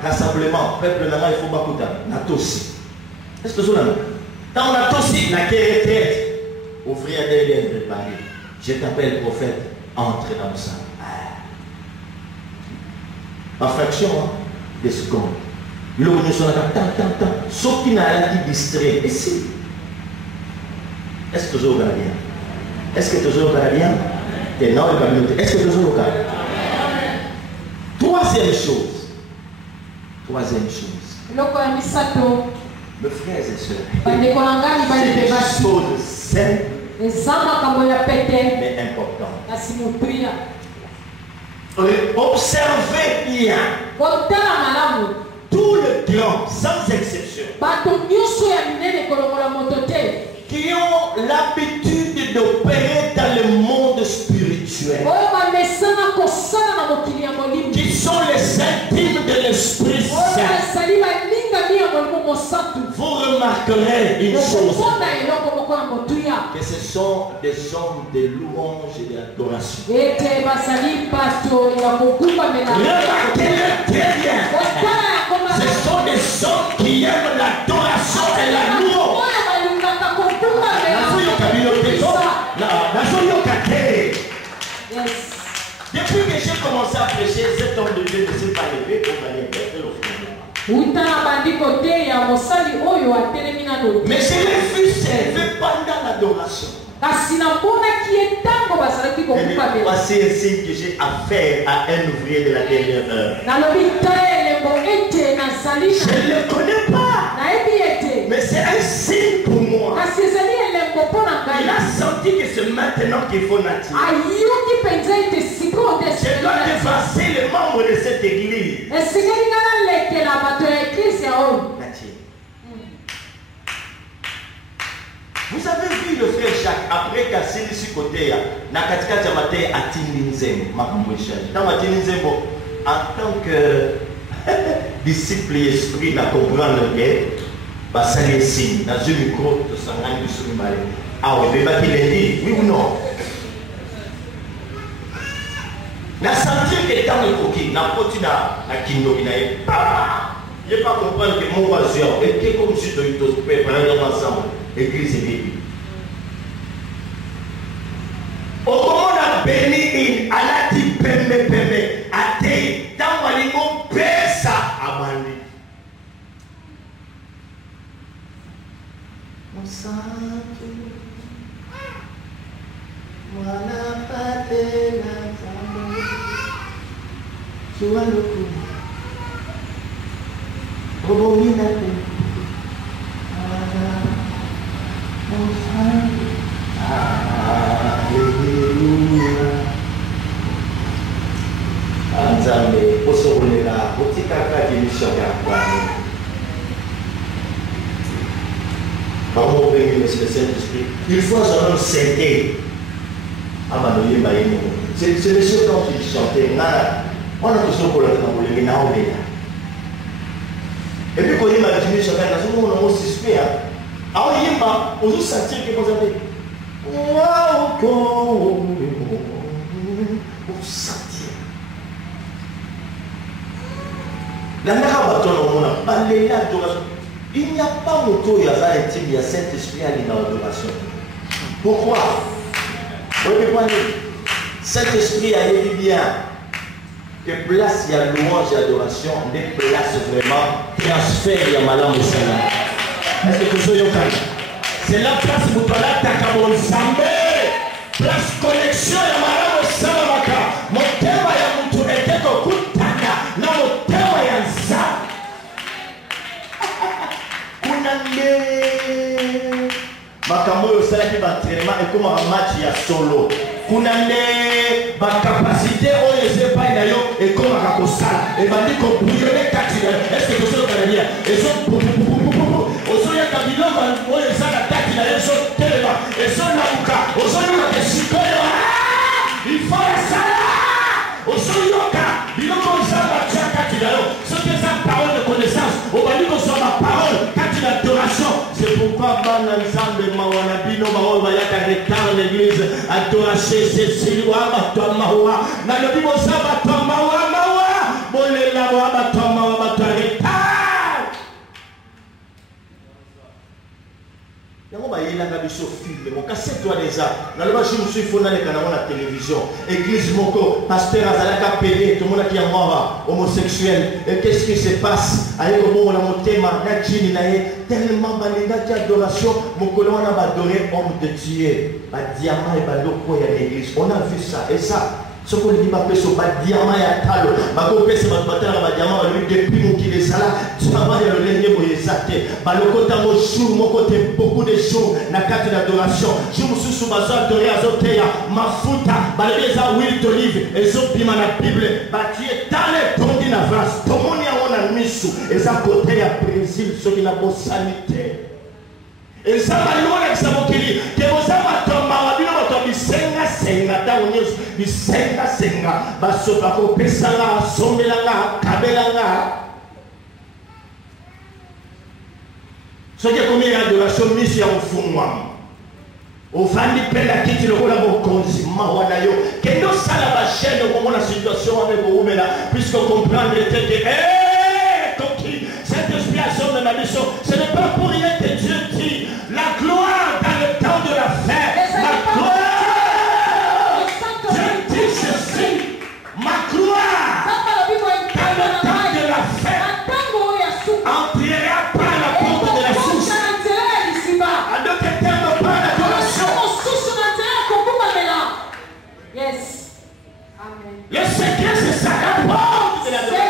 rassemblement, peuple, il faut beaucoup de tous. Est-ce que vous avez quand on a tous la retraite, ouvrir des liens préparés. Je t'appelle prophète, entre dans le sang. En fraction de secondes. Il a venu sur la tant. Sauf qu'il n'a rien qui distrait. Ici. Est-ce que toujours au Canadien? Est-ce que toujours au Canadien? T'es non, est-ce que toujours au Canadien? Troisième chose. Mes frères et sœurs, c'est des choses simples mais importantes. Observez bien tout le grand, sans exception, qui ont l'habitude d'opérer dans le monde spirituel, qui sont les intimes de l'Esprit Saint. Vous remarquerez une chose, que ce sont des hommes de louange et d'adoration. Remarquez-le très bien. Ce sont des hommes qui aiment l'adoration et la louange. Depuis que j'ai commencé à prêcher, cet homme de Dieu ne s'est pas levé pour aller faire l'offrande. Mais je l'ai vu servir pendant l'adoration. Voici un signe que j'ai affaire à un ouvrier de la dernière heure. Je ne le connais pas, mais c'est un signe pour moi. Il a senti que c'est maintenant qu'il faut natir. Je dois dépasser les membres de cette église. Vous avez vu le frère Jacques, après qu'il a signé ce côté, Nakatika Jamate a Tininzem, dans ma Tininzem, en tant que disciple et esprit, n'a comprendre le guerre, bah ça les signe, dans un micro de Sangan du Soumali. Ah oui, mais il est dit, oui ou non? N'a senti que dans le coquille, n'a pas tu n'as Kino, il n'a pas. Je ne peux pas comprendre que mon voisin, et que comme si tu te prépares ensemble, église et Bible. Au moment où béni, elle a dit pembe, a dit, dans ma ligne, pesa à Bandi. Mon santo, moi la patée, la femme, sois le coup. Alléluia. Anzambe, osobolela, otikaka dimission ya kwani. Comment bénir le Saint-Esprit? Il faut un homme cédé. C'est le seul temps qu'il chantait. On a toujours pour le trampoline, et puis quand il m'a dit, je suis un homme suspect. Alors il m'a aussi senti que vous avez. Waouh! Vous sentir. La mère a battu le monde, balé l'adoration. Il n'y a pas moto, il y a intime, il y a Saint-Esprit à l'adoration. Pourquoi? Vous voyez quoi? Saint-Esprit a dit bien que place il y a louange et adoration, des places vraiment transfert il y a malin au Seigneur. Est-ce que vous voyez? C'est la place où tu as la place connexion ya malin au Seigneur. Mon thème ya mutu était kokutana na mon thème ya nza. Kunande makambo yo sala ki entraînement et comme un match ya solo. Kunande ba capacité oyo sepa na yo et comme un kosala et bandi ko bouillonner kati. Est-ce que vous savez dire? Et so ozo ya kabilo ba oyo sala kati na yo so telema et so na buka ozo yo ke sikoyo. Il faut ça. Ozo yo ka biloko sala kati na yo. Ce que ça parole de connaissance, au bandi ko so ma parole kati d'adoration. C'est pourquoi Bana Nzambe Mawana Bino Mawa Bayaka retard l'église adoration c'est Silwa Batwa Mawa na le Bible ça Batwa Mawa Mawa Bolela Mawa Batwa Mawa Batwa retard. Yango bayela ka biso film mo cassette toi déjà na le bashi musu ifona le kana na télévision église moko pasteur azalaka pédé tout le monde qui est mort homosexuel et qu'est-ce qui se passe avec au moment na motema na jini na tellement balinga qui adoration mokolo wana badorer homme de Dieu ba diamant et ba loko ya l'église on a vu ça et ça ce qu'on dit ma peso ba diamant ya talo ba ko pesa ba batala ba diamant lui depuis mon qui les sala diamant ya le lenye boye zate ba loko tango jour mon côté beaucoup de jours na carte d'adoration je me suis sous bazo adorer azoteya mafuta ba les huile d'olive et zo pima na bible ba tu es dans les tondi na vase tout monde ya on a misu et ça côté ya Brésil ce qui na bo sanité et ça va loin avec ça mokili que vous avez tomba wa bino bato bisenga senga ta onyesu bisenga senga baso ba ko pesanga somelanga kabelanga ce qui est comme une adoration mise ya ofungwa ofandi pela kiti lokola bokonzi mawana yo kendo sala ba chaîne au moment la situation avec Oumela puisque comprendre était que cette expiation de ma mission ce n'est pas pour rien que Dieu dit la gloire dans le temps de la fête. Ma gloire. Dieu dit ceci. Ma gloire dans le temps de la fête entrera par la porte de la source. En d'autres termes, par l'adoration. Yes. Amen. Le secret c'est ça, la porte de l'adoration.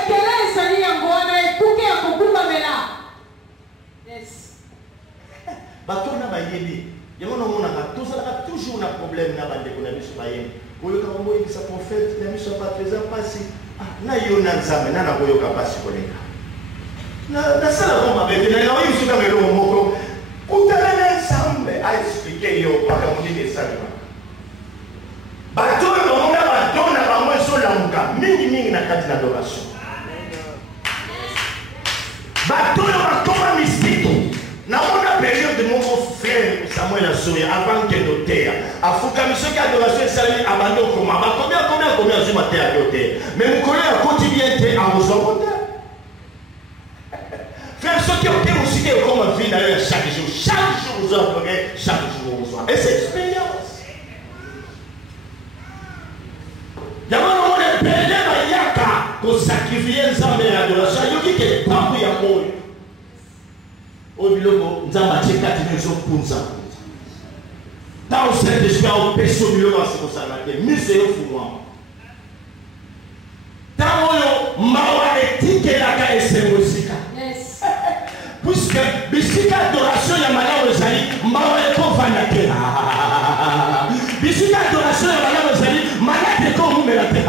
Batona bayebi yango na mona ka tozala toujours na problème na bande ko na biso bayebi oyo ka mbo sa prophète na biso pas présent pasi na yo na nzambe na na koyo ka pasi koleka na sala ko mabe na na yo suka melo moko utala na nzambe a expliquer yo pa ka mudi ke sala batona mona batona ba mo so lamuka mingi na kati na adoration batona ba koma mystique. Na mona période de mon frère Samuel Asoya avant que notaire a fouka monsieur qui adoration salami abandon comment combien je matin à notaire mais mon collègue a quotidien à vous en faire ce qui ont aussi comme vie d'ailleurs chaque jour vous offrez chaque jour vous soir et c'est expérience d'abord on est payé à yaka qu'on sacrifie ensemble à l'adoration il dit que pas pour y avoir au biloko nzamba tshekati nezo punza ta o se de swa o peso biloko asiko salate mise yo fumwa ta oyo mawa etike la ka esemosika yes puisque bisika adoration ya malamu ezali mawa ekovanda te bisika adoration ya malamu ezali malade ekomumela te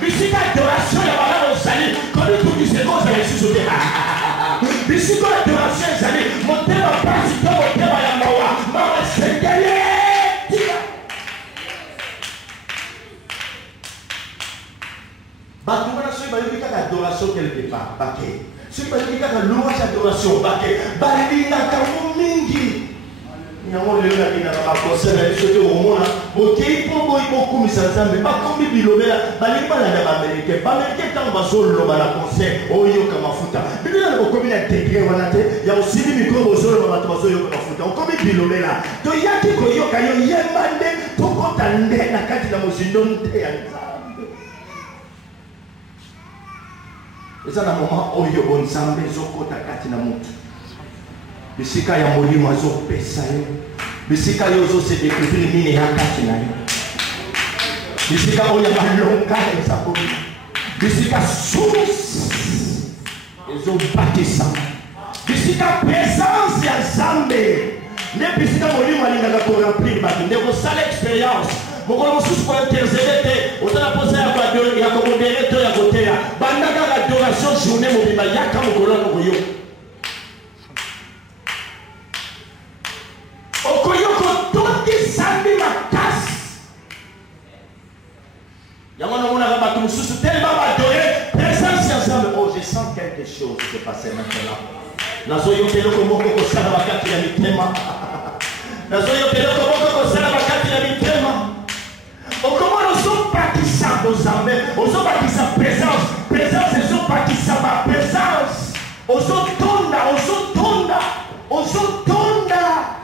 bisika adoration ya malamu ezali komi tukise kozala lisusu te bisiko adoration ezali motema pasi to motema ya mawa sengele bato wana soki bayoki kaka adoration quelque part bake soki bayoki kaka louange adoration bake balingaka mo mingi yango lelo nakendaka bakonser na biso te omona bokei mpo boyi bokumisa nzambe bakomi bilobela balingi balanda baamerikain baamerikain ntango bazoloba na konser oyoka mafuta biblia bokomi na degre wana te ya osili mikro bozoloba bato bazoyoka mafuta okomi bilobela toyaki koyoka yo yemba nde tokomi okota nde na kati na mozindo nte ya Nzambe. Eza na moment oyo bo Nzambe ezokota kati na mutu. Bisika ya molimo azopesa yo. Bisika yo ozose découvrir nini ya kati na yo. Bisika oyo balonga eza komi. Bisika source ezobakisa. Bisika présence ya Nzambe. Ne bisika molimo alingaka ko remplir bato. Ne kosala expérience. Mokolo mosusu ko intercéder te. Ozala posa ya ko ya ko modérer to ya koteya. Bandaka adoration journée mobimba yaka mokolo no koyo. Okoyoko toki sambi makasi. Yamana mona ba bato mosusu tellement adorer présence ya Nzambe. Oh, je sens quelque chose se passer maintenant. Nazoyo keloko moko ko sala bakati ya mitema. Nazoyo keloko moko ko sala bakati ya mitema. Okomo ozo pakisa Nzambe, ozo pakisa présence, présence ezo pakisa ba présence. Ozo tonda, ozo tonda, ozo tonda.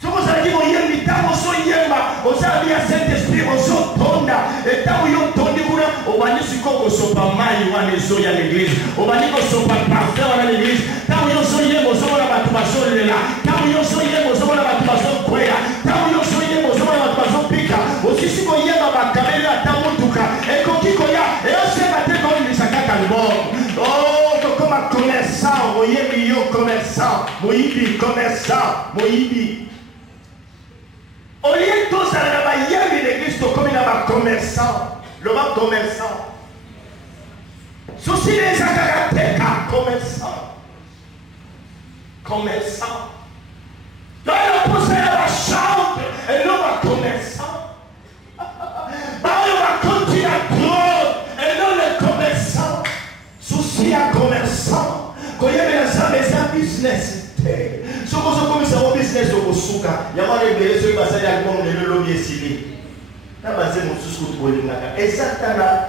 Soko zaki mo yembi tango so yemba, ozabi ya Saint-Esprit ozo tonda. Et tango yo tondi kuna, obani sikoko sopa mai wana ezo ya l'église. Obani ko sopa parfait wana l'église. Tango yo so yemba ozo na batu baso lela. Tango yo so yemba ozo na batu baso kwea. Tango yo so yemba ozo na batu baso pika. Osisi ko yemba bakameli atango tuka. Ekoki koya, e osema te ko ni sakaka libo. Oh, kokoma commerçant, oyembi yo commerçant, moyibi commerçant, moyibi. Au lieu de tout ça, il y a l'église comme il y a un commerçant. Le mot commerçant. Souci les caractères commerçant. Commerçant. Dans le procès de la chambre, et l'homme va commerçant. Dans le continuer à prendre, et non le commerçant. Souci à commerçant. Quand il y a un business. So comme ça au business au suka ya mwana ebele so basali ya comme le lobby esili na baze mususu kubolingaka exactement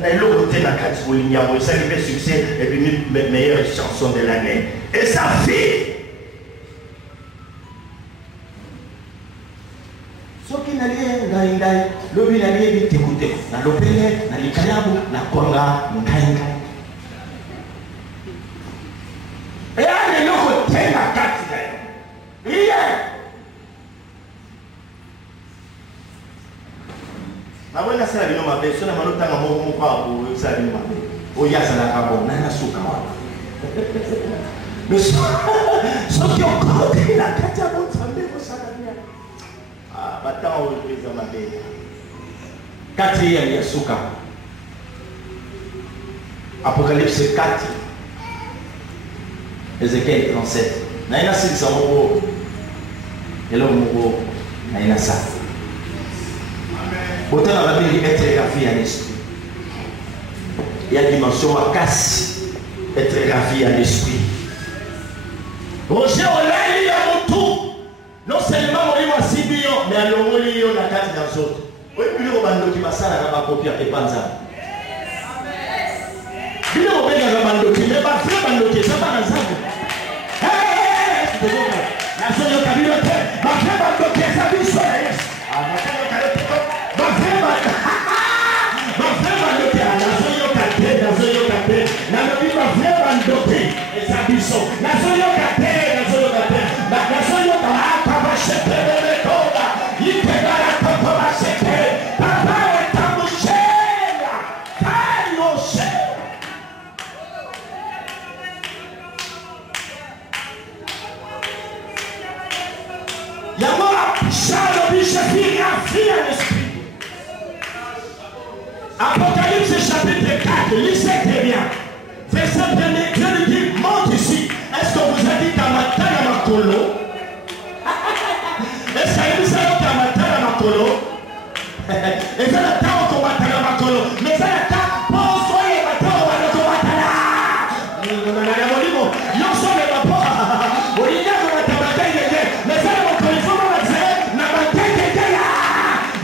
na eloko te na kati bolinga mo ça fait succès et puis meilleure chanson de l'année et sa fille soki na liye ngai lobby na liye bitekute na lopele na likalabu na konga ngai et allez le côté la carte hier mabona sala bino mabe sona malota nga mo kwa bo sala bino mabe o ya sala ka bo na suka wana mais so ki on côté la carte ya bon Nzambe ko sala bia ah bata o pesa mabe kati ya suka Apocalypse 4 Ézéchiel 37. Naina six amogo. Hello mogo. Naina sa. Autant la Bible être ravi à l'esprit. Il y a une dimension à casse. Être ravi à l'esprit. Roger Olay a tout. Non seulement on est Sibio, mais à l'omolio la carte dans autres. Oui, puis le bando qui m'a ça la va copier et panza. Bila obega na bando ki me ba fra bando ki sa ba na zangu. Na so yo kabilo te, ba fra bando ki sa bi so yes. Na so yo kabilo te, ba fra bando. Ba fra bando ki na so yo kate, na so yo kate. Na no bi ba fra bando ki sa bi so. Na so yo kate, na so yo kate. Na so yo ka ba shepe be toda. Yite bara ko ba shepe. Papa e tamu shela. Tayo shela. Apocalypse chapitre 4, lisez très bien. Verset 1er, Dieu lui dit, monte ici. Est-ce que vous avez dit Tamataya Makolo? Est-ce que vous avez dit Tamataya Makolo? Et c'est le temps qu'on va Tamataya Makolo. Mais c'est le temps pour soyez maintenant on va le combattre. Nous sommes les rapports. On y a qu'on va Tamataya. Mais c'est le temps qu'on va dire, Namataya là.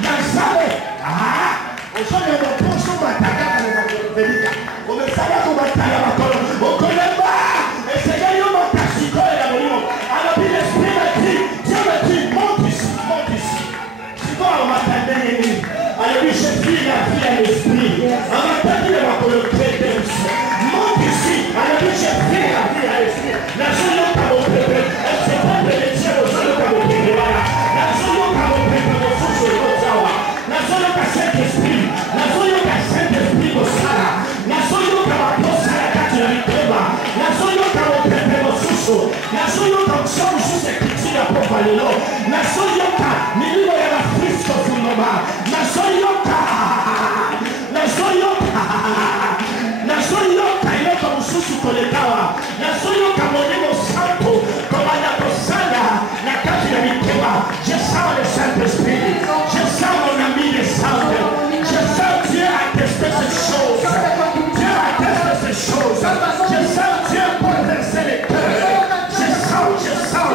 Dans ça, on s'en est bon. lelo nazoyoka milimo ya bakristo zinoma nazoyoka iloko mosusu kolekawa nazoyoka molimo santo komanda kosala na kati ya mitema. Je sens le Saint-Esprit, je sens mon ami descendre, je sens Dieu attester ces choses, Dieu atteste ces choses, je sens Dieu bouleverser les cœurs, je sens.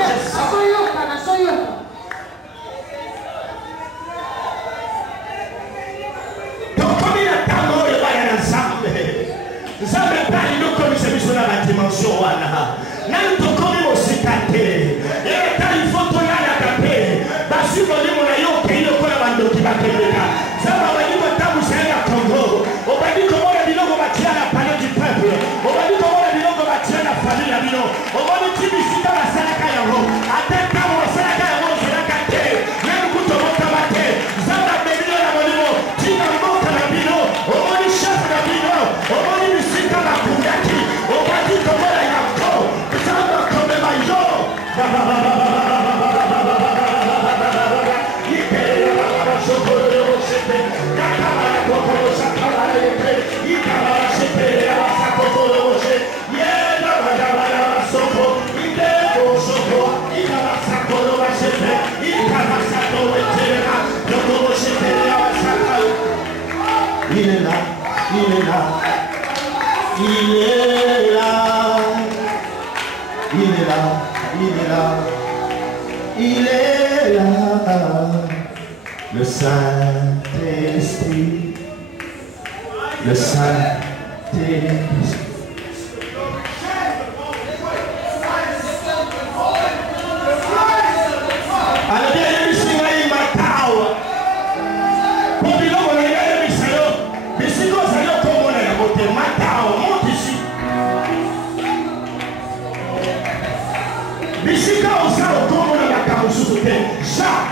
Donc comme il y a tant de ensemble, nous avons pas une commission dans la dimension wana. Nous tokoni mosikate. Et quand il faut toya la capé, basi molimo na yo keyo kola bandoki bakebeka. Saba bani matamu sana Congo. Obadi komona biloko batia na palais du peuple. Obadi komona biloko batia na famille na bino. Obadi tibisika basalaka yango. Ateka mo basalaka yango zelaka te. Même kutomoka bate. Zaba bebino na molimo. Tina mboka na bino. Obadi chef na bino. Obadi bisika bakundaki. Obadi komona yako. Zaba komema yo. Il est là, il est là, il est là, il est là, il est là, il est là, le Saint-Esprit, le Saint-Esprit.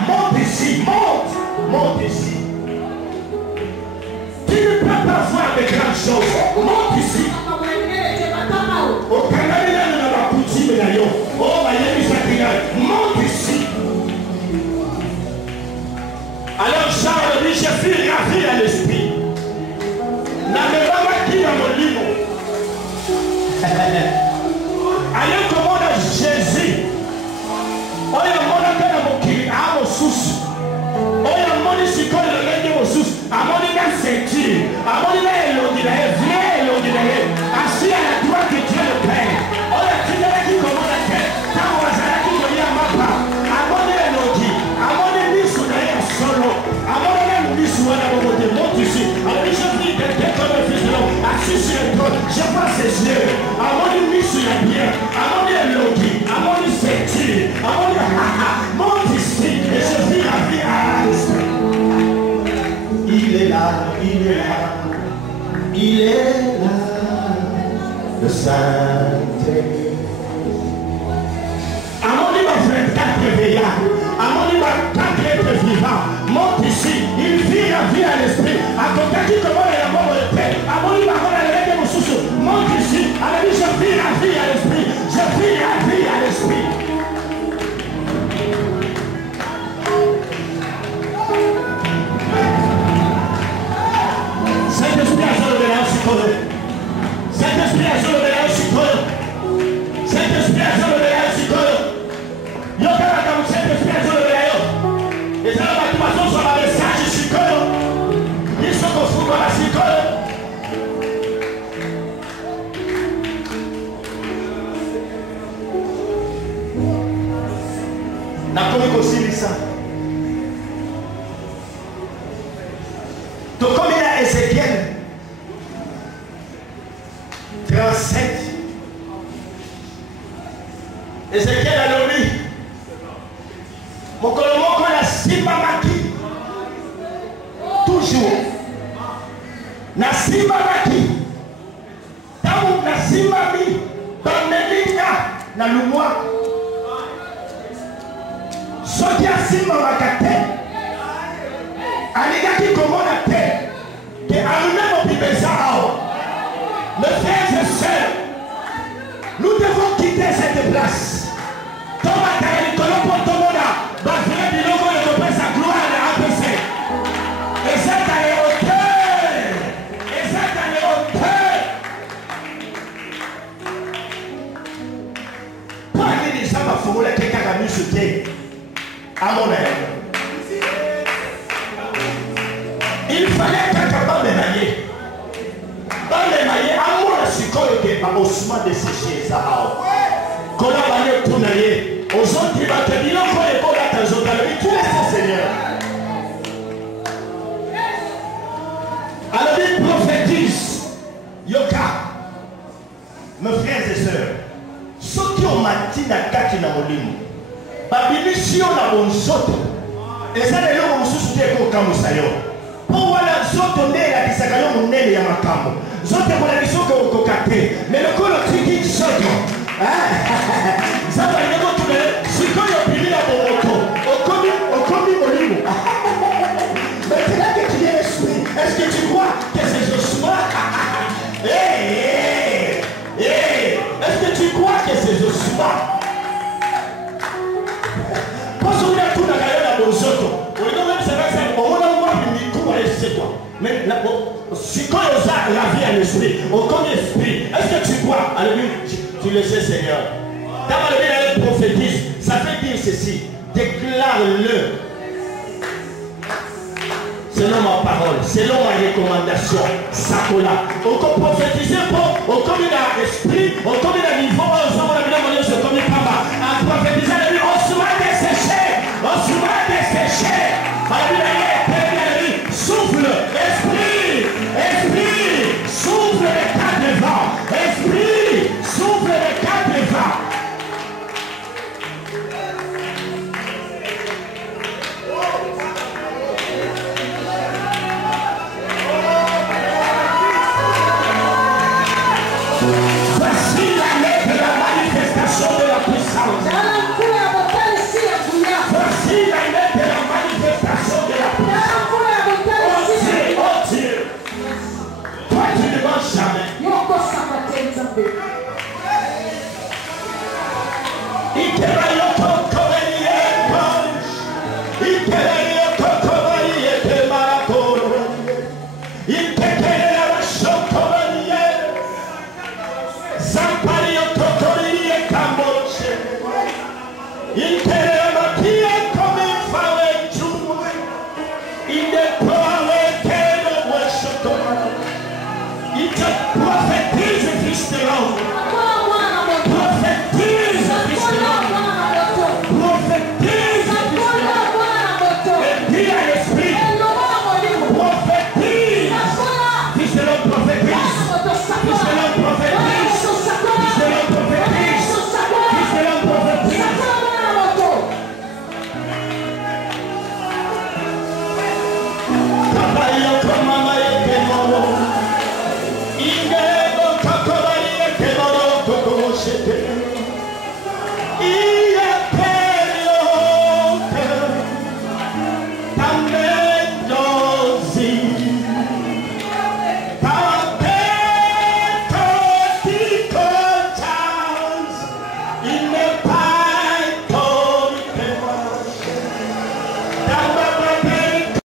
Monte ici, monte ici. Tu ne peux pas voir de grandes choses. Monte ici. Monte ici. Alors Charles dit, je suis ravi à l'esprit. La mémoire qui dans mon livre. Alors comment Jésus. Oya mona kana mokili amo susu. Oya moni sikole lenge mo susu. Amoni na senti. Amoni na elongi na vie elongi na ye. Assis à la droite de Dieu le Père. Oya tina ki komona te. Tango wazala ki kolia mapa. Amoni elongi. Amoni misu na ye solo. Amoni na misu wana bomote monte ici. Alors je prie quelqu'un comme un fils de l'homme. Assis sur le trône. Je vois ses yeux. Amoni misu ya bien. Amoni elongi. Amoni senti. Amoni monte ici. Et je vis la vie à l'esprit. Il est là, il est là, il est là, le Saint-Esprit. Amoni ma 24 veillards, Amoni ma 4 êtres vivants, monte ici, il vit la vie à l'esprit. À côté qui commande la mort de paix, Amoni ma rôle à l'aider mon sous, monte ici, alors je vis la vie à l'esprit, je vis la vie à l'esprit. Saint-Esprit a joué le psychologue. Saint-Esprit a joué le psychologue. Saint-Esprit a joué le psychologue. Yokara comme Saint-Esprit a joué le et ça va tout passer sur la message psychologue. Ils sont confus par la psychologue. La comique aussi dit ça. Donc comme il y a Ézéchiel 37, Ézéchiel a nommé mon colombo qu'on a Simba Maki toujours na Simba Maki tant na Simba Mi dans Melinga na Lumwa Sotia Simba Makate Aliga qui commande à terre, qui allume mon pibezao. Mes frères et sœurs, nous devons quitter cette place. Thomas Taïli Colombo Tomona, Kamisuté. Amen. Il fallait qu'un pas ménailler. Pas ménailler, amour la psychologue par osman de sécher ça. Quand on va aller tourner, aux autres qui vont te dire, on va aller pour la tangente, tu laisses Seigneur. Alors il prophétise. Yoka. Mes frères et sœurs, ceux qui ont menti na kaki na molimo, babimisio na bonzoto, et ça les gens qui sont au kamusayo. Pour voilà zoto nde la kisakayo munene ya makambo. Zote kuna kisoko ukokate, mais le colo tiki zoto. Ça va y avoir tout le siko yo pili na bomoto. Okomi molimo. Mais c'est là que tu es l'esprit. Est-ce que tu crois que c'est Joshua? Est-ce que tu crois que c'est Joshua? Parce qu'on a tout dans la bonzoto. On est même c'est vrai, on va voir une coupe à c'est quoi. Mais si quand on a la vie à l'esprit, on connaît l'esprit. Est-ce que tu crois? Alléluia, tu le sais Seigneur. Quand la prophétise, ça veut dire ceci. Déclare-le. Selon ma parole, selon ma recommandation, ça colla. On peut prophétiser pour, on comme il a esprit, on comme il a niveau, on